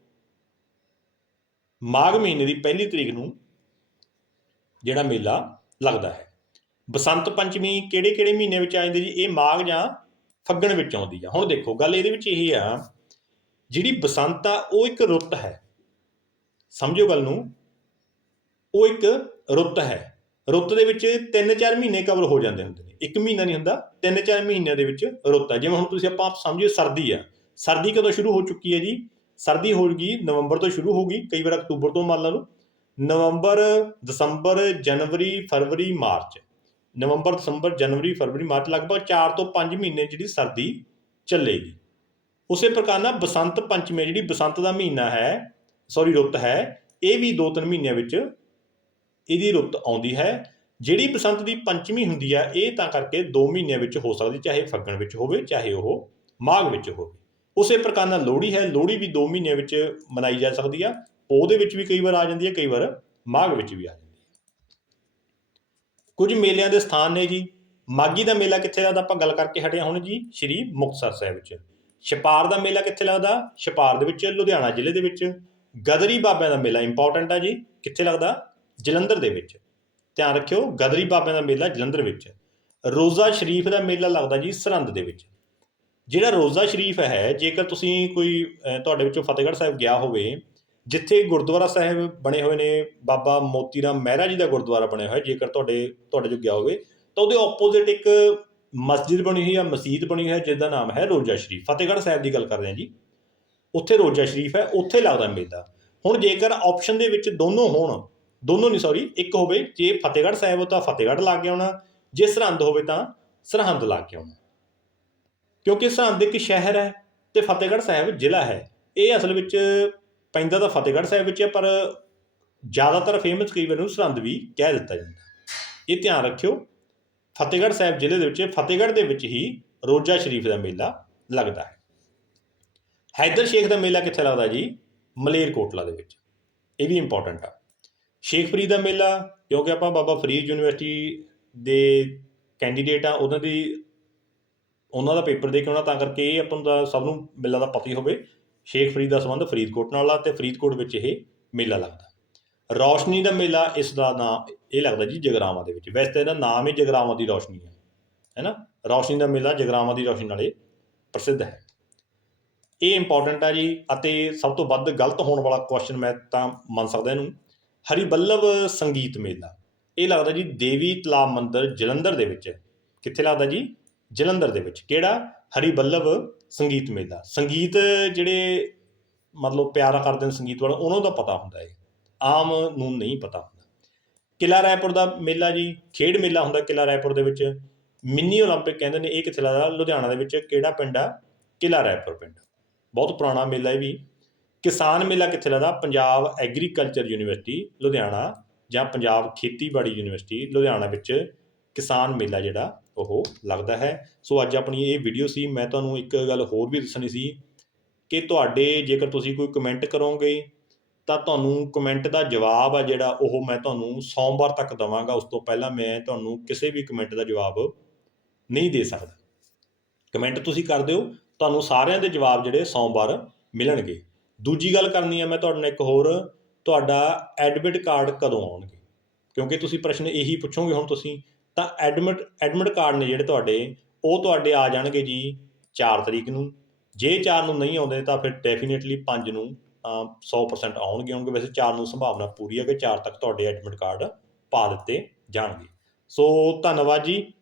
ਮਾਘ ਮਹੀਨੇ ਦੀ ਪਹਿਲੀ ਤਰੀਕ ਨੂੰ ਜਿਹੜਾ ਮੇਲਾ ਲੱਗਦਾ ਹੈ। ਬਸੰਤ ਪੰਚਮੀ ਕਿਹੜੇ ਕਿਹੜੇ ਮਹੀਨੇ ਵਿੱਚ ਆ ਜਾਂਦੀ ਜੀ? ਇਹ ਮਾਘ ਜਾਂ ਫੱਗਣ ਵਿੱਚ ਆਉਂਦੀ ਆ। ਹੁਣ ਦੇਖੋ, ਗੱਲ ਇਹਦੇ ਵਿੱਚ ਇਹ ਆ, ਜਿਹੜੀ ਬਸੰਤ ਆ, ਉਹ ਇੱਕ ਰੁੱਤ ਹੈ। ਸਮਝੋ ਗੱਲ ਨੂੰ, ਉਹ ਇੱਕ ਰੁੱਤ ਹੈ। ਰੁੱਤ ਦੇ ਵਿੱਚ 3-4 ਮਹੀਨੇ ਕਵਰ ਹੋ ਜਾਂਦੇ ਹੁੰਦੇ ਇੱਕ ਮਹੀਨਾ ਨਹੀਂ ਹੁੰਦਾ 3-4 ਮਹੀਨਿਆਂ ਦੇ ਵਿੱਚ ਰੁੱਤ ਹੈ। ਜਿਵੇਂ ਹੁਣ ਤੁਸੀਂ ਆਪਾਂ ਸਮਝੀਏ ਸਰਦੀ ਆ ਸਰਦੀ ਕਦੋਂ ਸ਼ੁਰੂ ਹੋ ਚੁੱਕੀ ਹੈ ਜੀ? ਸਰਦੀ ਹੋ ਗਈ, ਨਵੰਬਰ ਤੋਂ ਸ਼ੁਰੂ ਹੋ ਗਈ, ਕਈ ਵਾਰ ਅਕਤੂਬਰ ਤੋਂ ਮੰਨ ਲਓ। ਨਵੰਬਰ, ਦਸੰਬਰ, ਜਨਵਰੀ, ਫਰਵਰੀ, ਮਾਰਚ। ਨਵੰਬਰ, ਦਸੰਬਰ, ਜਨਵਰੀ, ਫਰਵਰੀ, ਮਾਰਚ ਲਗਭਗ 4 ਤੋਂ 5 ਮਹੀਨੇ ਜਿਹੜੀ ਸਰਦੀ ਚੱਲੇਗੀ। ਉਸੇ ਪ੍ਰਕਾਰ ਨਾਲ ਬਸੰਤ ਪੰਚਮੀ ਜਿਹੜੀ, ਬਸੰਤ ਦਾ ਮਹੀਨਾ ਹੈ ਸੌਰੀ ਰੁੱਤ ਹੈ, ਇਹ ਵੀ 2-3 ਮਹੀਨਿਆਂ ਵਿੱਚ ਇਹਦੀ ਰੁੱਤ ਆਉਂਦੀ ਹੈ। ਜਿਹੜੀ ਬਸੰਤ ਦੀ ਪੰਚਮੀ ਹੁੰਦੀ ਆ, ਇਹ ਤਾਂ ਕਰਕੇ 2 ਮਹੀਨਿਆਂ ਵਿੱਚ ਹੋ ਸਕਦੀ, ਚਾਹੇ ਫੱਗਣ ਵਿੱਚ ਹੋਵੇ, ਚਾਹੇ ਉਹ ਮਾਘ ਵਿੱਚ ਹੋਵੇ। ਉਸੇ ਪ੍ਰਕਾਰ ਨਾਲ ਲੋਹੜੀ ਹੈ, ਲੋਹੜੀ ਵੀ 2 ਮਹੀਨਿਆਂ ਵਿੱਚ ਮਨਾਈ ਜਾ ਸਕਦੀ ਆ। ਪੋਹ ਦੇ ਵਿੱਚ ਵੀ ਕਈ ਵਾਰ ਆ ਜਾਂਦੀ ਹੈ ਕਈ ਵਾਰ ਮਾਘ ਵਿੱਚ ਵੀ ਆ ਜਾਂਦੀ ਹੈ ਕੁਝ ਮੇਲਿਆਂ ਦੇ ਸਥਾਨ ਨੇ ਜੀ। ਮਾਗੀ ਦਾ ਮੇਲਾ ਕਿੱਥੇ ਲੱਗਦਾ? ਆਪਾਂ ਗੱਲ ਕਰਕੇ ਹਟਿਆ ਹਾਂ ਹੁਣ ਜੀ, ਸ਼੍ਰੀ ਮੁਕਤਸਰ ਸਾਹਿਬ ਵਿੱਚ। ਛਪਾਰ ਦਾ ਮੇਲਾ ਕਿੱਥੇ ਲੱਗਦਾ? ਛਪਾਰ ਦੇ ਵਿੱਚ, ਲੁਧਿਆਣਾ ਜ਼ਿਲ੍ਹੇ ਦੇ ਵਿੱਚ। ਗਦਰੀ ਬਾਬਿਆਂ ਦਾ ਮੇਲਾ ਇੰਪੋਰਟੈਂਟ ਆ ਜੀ। ਕਿੱਥੇ ਲੱਗਦਾ? ਜਲੰਧਰ ਦੇ ਵਿੱਚ। ਧਿਆਨ ਰੱਖਿਓ, ਗਦਰੀ ਬਾਬਿਆਂ ਦਾ ਮੇਲਾ ਜਲੰਧਰ ਵਿੱਚ ਰੋਜ਼ਾ ਸ਼ਰੀਫ ਦਾ ਮੇਲਾ ਲੱਗਦਾ ਜੀ ਸਰਹੰਦ ਦੇ ਵਿੱਚ। ਜਿਹੜਾ ਰੋਜ਼ਾ ਸ਼ਰੀਫ ਹੈ, ਜੇਕਰ ਤੁਸੀਂ ਕੋਈ ਤੁਹਾਡੇ ਵਿੱਚੋਂ ਫਤਿਹਗੜ੍ਹ ਸਾਹਿਬ ਗਿਆ ਹੋਵੇ, ਜਿੱਥੇ ਗੁਰਦੁਆਰਾ ਸਾਹਿਬ ਬਣੇ ਹੋਏ ਨੇ, ਬਾਬਾ ਮੋਤੀ ਰਾਮ ਮਹਿਰਾ ਜੀ ਦਾ ਗੁਰਦੁਆਰਾ ਬਣਿਆ ਹੋਇਆ, ਜੇਕਰ ਤੁਹਾਡੇ ਤੁਹਾਡੇ ਜੋ ਗਿਆ ਹੋਵੇ, ਤਾਂ ਉਹਦੇ ਆਪੋਜ਼ਿਟ ਇੱਕ ਮਸਜਿਦ ਬਣੀ ਹੋਈ ਹੈ, ਮਸਜਿਦ ਬਣੀ ਹੋਈ ਹੈ ਜਿਸ ਦਾ ਨਾਮ ਹੈ ਰੋਜ਼ਾ ਸ਼ਰੀਫ। ਫਤਿਹਗੜ੍ਹ ਸਾਹਿਬ ਦੀ ਗੱਲ ਕਰ ਰਹੇ ਹਾਂ ਜੀ। ਉੱਥੇ ਰੋਜ਼ਾ ਸ਼ਰੀਫ ਹੈ, ਉੱਥੇ ਲੱਗਦਾ ਮੇਲਾ। ਹੁਣ ਜੇਕਰ ਆਪਸ਼ਨ ਦੇ ਵਿੱਚ ਦੋਨੋਂ ਹੋਣ ਦੋਨੋਂ ਨਹੀਂ ਸੌਰੀ ਇੱਕ ਹੋਵੇ ਜੇ ਫਤਿਹਗੜ੍ਹ ਸਾਹਿਬ ਹੋ ਤਾਂ ਫਤਿਹਗੜ੍ਹ ਲਾ ਕੇ ਆਉਣਾ, ਜੇ ਸਰਹੰਦ ਹੋਵੇ ਤਾਂ ਸਰਹੰਦ ਲਾ ਕੇ ਆਉਣਾ। ਕਿਉਂਕਿ ਸਰਹੰਦ ਇੱਕ ਸ਼ਹਿਰ ਹੈ ਤੇ ਫਤਿਹਗੜ੍ਹ ਸਾਹਿਬ ਜ਼ਿਲ੍ਹਾ ਹੈ। ਇਹ ਅਸਲ ਵਿੱਚ ਪੈਂਦਾ ਤਾਂ ਫਤਿਹਗੜ੍ਹ ਸਾਹਿਬ ਵਿੱਚ ਹੈ, ਪਰ ਜ਼ਿਆਦਾਤਰ ਫੇਮਸ ਕਈ ਵਾਰ ਨੂੰ ਸਰਹੰਦ ਵੀ ਕਹਿ ਦਿੱਤਾ ਜਾਂਦਾ। ਇਹ ਧਿਆਨ ਰੱਖਿਓ, ਫਤਿਹਗੜ੍ਹ ਸਾਹਿਬ ਜ਼ਿਲ੍ਹੇ ਦੇ ਵਿੱਚ, ਫਤਿਹਗੜ੍ਹ ਦੇ ਵਿੱਚ ਹੀ ਰੋਜ਼ਾ ਸ਼ਰੀਫ ਦਾ ਮੇਲਾ ਲੱਗਦਾ ਹੈ। ਹੈਦਰ ਸ਼ੇਖ ਦਾ ਮੇਲਾ ਕਿੱਥੇ ਲੱਗਦਾ ਜੀ? ਮਲੇਰਕੋਟਲਾ ਦੇ ਵਿੱਚ। ਇਹ ਵੀ ਇੰਪੋਰਟੈਂਟ ਆ। ਸ਼ੇਖ ਫਰੀਦ ਦਾ ਮੇਲਾ ਕਿਉਂਕਿ ਆਪਾਂ ਬਾਬਾ ਫਰੀਦ ਯੂਨੀਵਰਸਿਟੀ ਦੇ ਕੈਂਡੀਡੇਟ ਆ, ਉਹਨਾਂ ਦੀ, ਉਹਨਾਂ ਦਾ ਪੇਪਰ ਦੇ ਕੇ ਆਉਣਾ, ਤਾਂ ਕਰਕੇ ਇਹ ਆਪਾਂ ਦਾ ਸਭ ਨੂੰ ਮੇਲਾ ਦਾ ਪਤਾ ਹੀ ਹੋਵੇ। ਸ਼ੇਖ ਫਰੀਦ ਦਾ ਸੰਬੰਧ ਫਰੀਦਕੋਟ ਨਾਲ ਆ ਤੇ ਫਰੀਦਕੋਟ ਵਿੱਚ ਇਹ ਮੇਲਾ ਲੱਗਦਾ। ਰੌਸ਼ਨੀ ਦਾ ਮੇਲਾ, ਇਸ ਦਾ ਨਾਮ ਇਹ ਲੱਗਦਾ ਜੀ ਜਗਰਾਵਾਂ ਦੇ ਵਿੱਚ। ਵੈਸੇ ਤਾਂ ਇਹਦਾ ਨਾਮ ਹੀ ਜਗਰਾਵਾਂ ਦੀ ਰੌਸ਼ਨੀ ਹੈ ਹੈਨਾ ਰੌਸ਼ਨੀ ਦਾ ਮੇਲਾ ਜਗਰਾਵਾਂ ਦੀ ਰੌਸ਼ਨੀ ਨਾਲੇ ਪ੍ਰਸਿੱਧ ਹੈ। ਇਹ ਇੰਪੋਰਟੈਂਟ ਆ ਜੀ, ਅਤੇ ਸਭ ਤੋਂ ਵੱਧ ਗਲਤ ਹੋਣ ਵਾਲਾ ਕੁਐਸਚਨ ਮੈਂ ਤਾਂ ਮੰਨ ਸਕਦਾ ਇਹਨੂੰ। ਹਰੀਬੱਲਭ ਸੰਗੀਤ ਮੇਲਾ ਇਹ ਲੱਗਦਾ ਜੀ ਦੇਵੀ ਤਲਾਬ ਮੰਦਿਰ ਜਲੰਧਰ ਦੇ ਵਿੱਚ ਕਿੱਥੇ ਲੱਗਦਾ ਜੀ ਜਲੰਧਰ ਦੇ ਵਿੱਚ ਕਿਹੜਾ ਹਰੀਬੱਲਭ ਸੰਗੀਤ ਮੇਲਾ ਸੰਗੀਤ ਜਿਹੜੇ ਮਤਲਬ ਪਿਆਰਾ ਕਰਦੇ ਨੇ ਸੰਗੀਤ ਵਾਲਾ ਉਹਨਾਂ ਦਾ ਪਤਾ ਹੁੰਦਾ ਹੈ ਆਮ ਨੂੰ ਨਹੀਂ ਪਤਾ ਹੁੰਦਾ ਕਿਲਾ ਰਾਏਪੁਰ ਦਾ ਮੇਲਾ ਜੀ ਖੇਡ ਮੇਲਾ ਹੁੰਦਾ ਕਿਲਾ ਰਾਏਪੁਰ ਦੇ ਵਿੱਚ ਮਿੰਨੀ 올림픽 ਕਹਿੰਦੇ ਨੇ ਇਹ ਕਿੱਥੇ ਲੱਗਦਾ ਲੁਧਿਆਣਾ ਦੇ ਵਿੱਚ ਕਿਹੜਾ ਪਿੰਡ ਆ ਕਿਲਾ ਰਾਏਪੁਰ ਪਿੰਡ ਬਹੁਤ ਪੁਰਾਣਾ ਮੇਲਾ ਇਹ ਵੀ ਕਿਸਾਨ ਮੇਲਾ ਕਿੱਥੇ ਲੱਗਦਾ? ਪੰਜਾਬ ਐਗਰੀਕਲਚਰ ਯੂਨੀਵਰਸਿਟੀ ਲੁਧਿਆਣਾ ਜਾਂ ਪੰਜਾਬ ਖੇਤੀਬਾੜੀ ਯੂਨੀਵਰਸਿਟੀ ਲੁਧਿਆਣਾ ਵਿੱਚ ਕਿਸਾਨ ਮੇਲਾ ਜਿਹੜਾ, ਉਹ ਲੱਗਦਾ ਹੈ। ਸੋ ਅੱਜ ਆਪਣੀ ਇਹ ਵੀਡੀਓ ਸੀ। ਮੈਂ ਤੁਹਾਨੂੰ ਇੱਕ ਗੱਲ ਹੋਰ ਵੀ ਦੱਸਣੀ ਸੀ ਕਿ ਤੁਹਾਡੇ ਜੇਕਰ ਤੁਸੀਂ ਕੋਈ ਕਮੈਂਟ ਕਰੋਗੇ, ਤਾਂ ਤੁਹਾਨੂੰ ਕਮੈਂਟ ਦਾ ਜਵਾਬ ਆ ਜਿਹੜਾ, ਉਹ ਮੈਂ ਤੁਹਾਨੂੰ ਸੋਮਵਾਰ ਤੱਕ ਦਵਾਂਗਾ। ਉਸ ਤੋਂ ਪਹਿਲਾਂ ਮੈਂ ਤੁਹਾਨੂੰ ਕਿਸੇ ਵੀ ਕਮੈਂਟ ਦਾ ਜਵਾਬ ਨਹੀਂ ਦੇ ਸਕਦਾ। ਕਮੈਂਟ ਤੁਸੀਂ ਕਰ ਦਿਓ, ਤੁਹਾਨੂੰ ਸਾਰਿਆਂ ਦੇ ਜਵਾਬ ਜਿਹੜੇ ਸੋਮਵਾਰ ਮਿਲਣਗੇ। ਦੂਜੀ ਗੱਲ ਕਰਨੀ ਹੈ ਮੈਂ ਤੁਹਾਡੇ ਨਾਲ ਇੱਕ ਹੋਰ, ਤੁਹਾਡਾ ਐਡਮਿਟ ਕਾਰਡ ਕਦੋਂ ਆਉਣਗੇ? ਕਿਉਂਕਿ ਤੁਸੀਂ ਪ੍ਰਸ਼ਨ ਇਹੀ ਪੁੱਛੋਗੇ ਹੁਣ ਤੁਸੀਂ, ਤਾਂ ਐਡਮਿਟ ਐਡਮਿਟ ਕਾਰਡ ਨੇ ਜਿਹੜੇ ਤੁਹਾਡੇ, ਉਹ ਤੁਹਾਡੇ ਆ ਜਾਣਗੇ ਜੀ 4 ਤਰੀਕ ਨੂੰ। ਜੇ 4 ਨੂੰ ਨਹੀਂ ਆਉਂਦੇ ਤਾਂ ਫਿਰ ਡੈਫੀਨਿਟਲੀ 5 ਨੂੰ ਤਾਂ 100% ਆਉਣਗੇ ਆਉਣਗੇ ਵੈਸੇ 4 ਨੂੰ ਸੰਭਾਵਨਾ ਪੂਰੀ ਹੈ ਕਿ 4 ਤੱਕ ਤੁਹਾਡੇ ਐਡਮਿਟ ਕਾਰਡ ਪਾ ਦਿੱਤੇ ਜਾਣਗੇ। ਸੋ ਧੰਨਵਾਦ ਜੀ।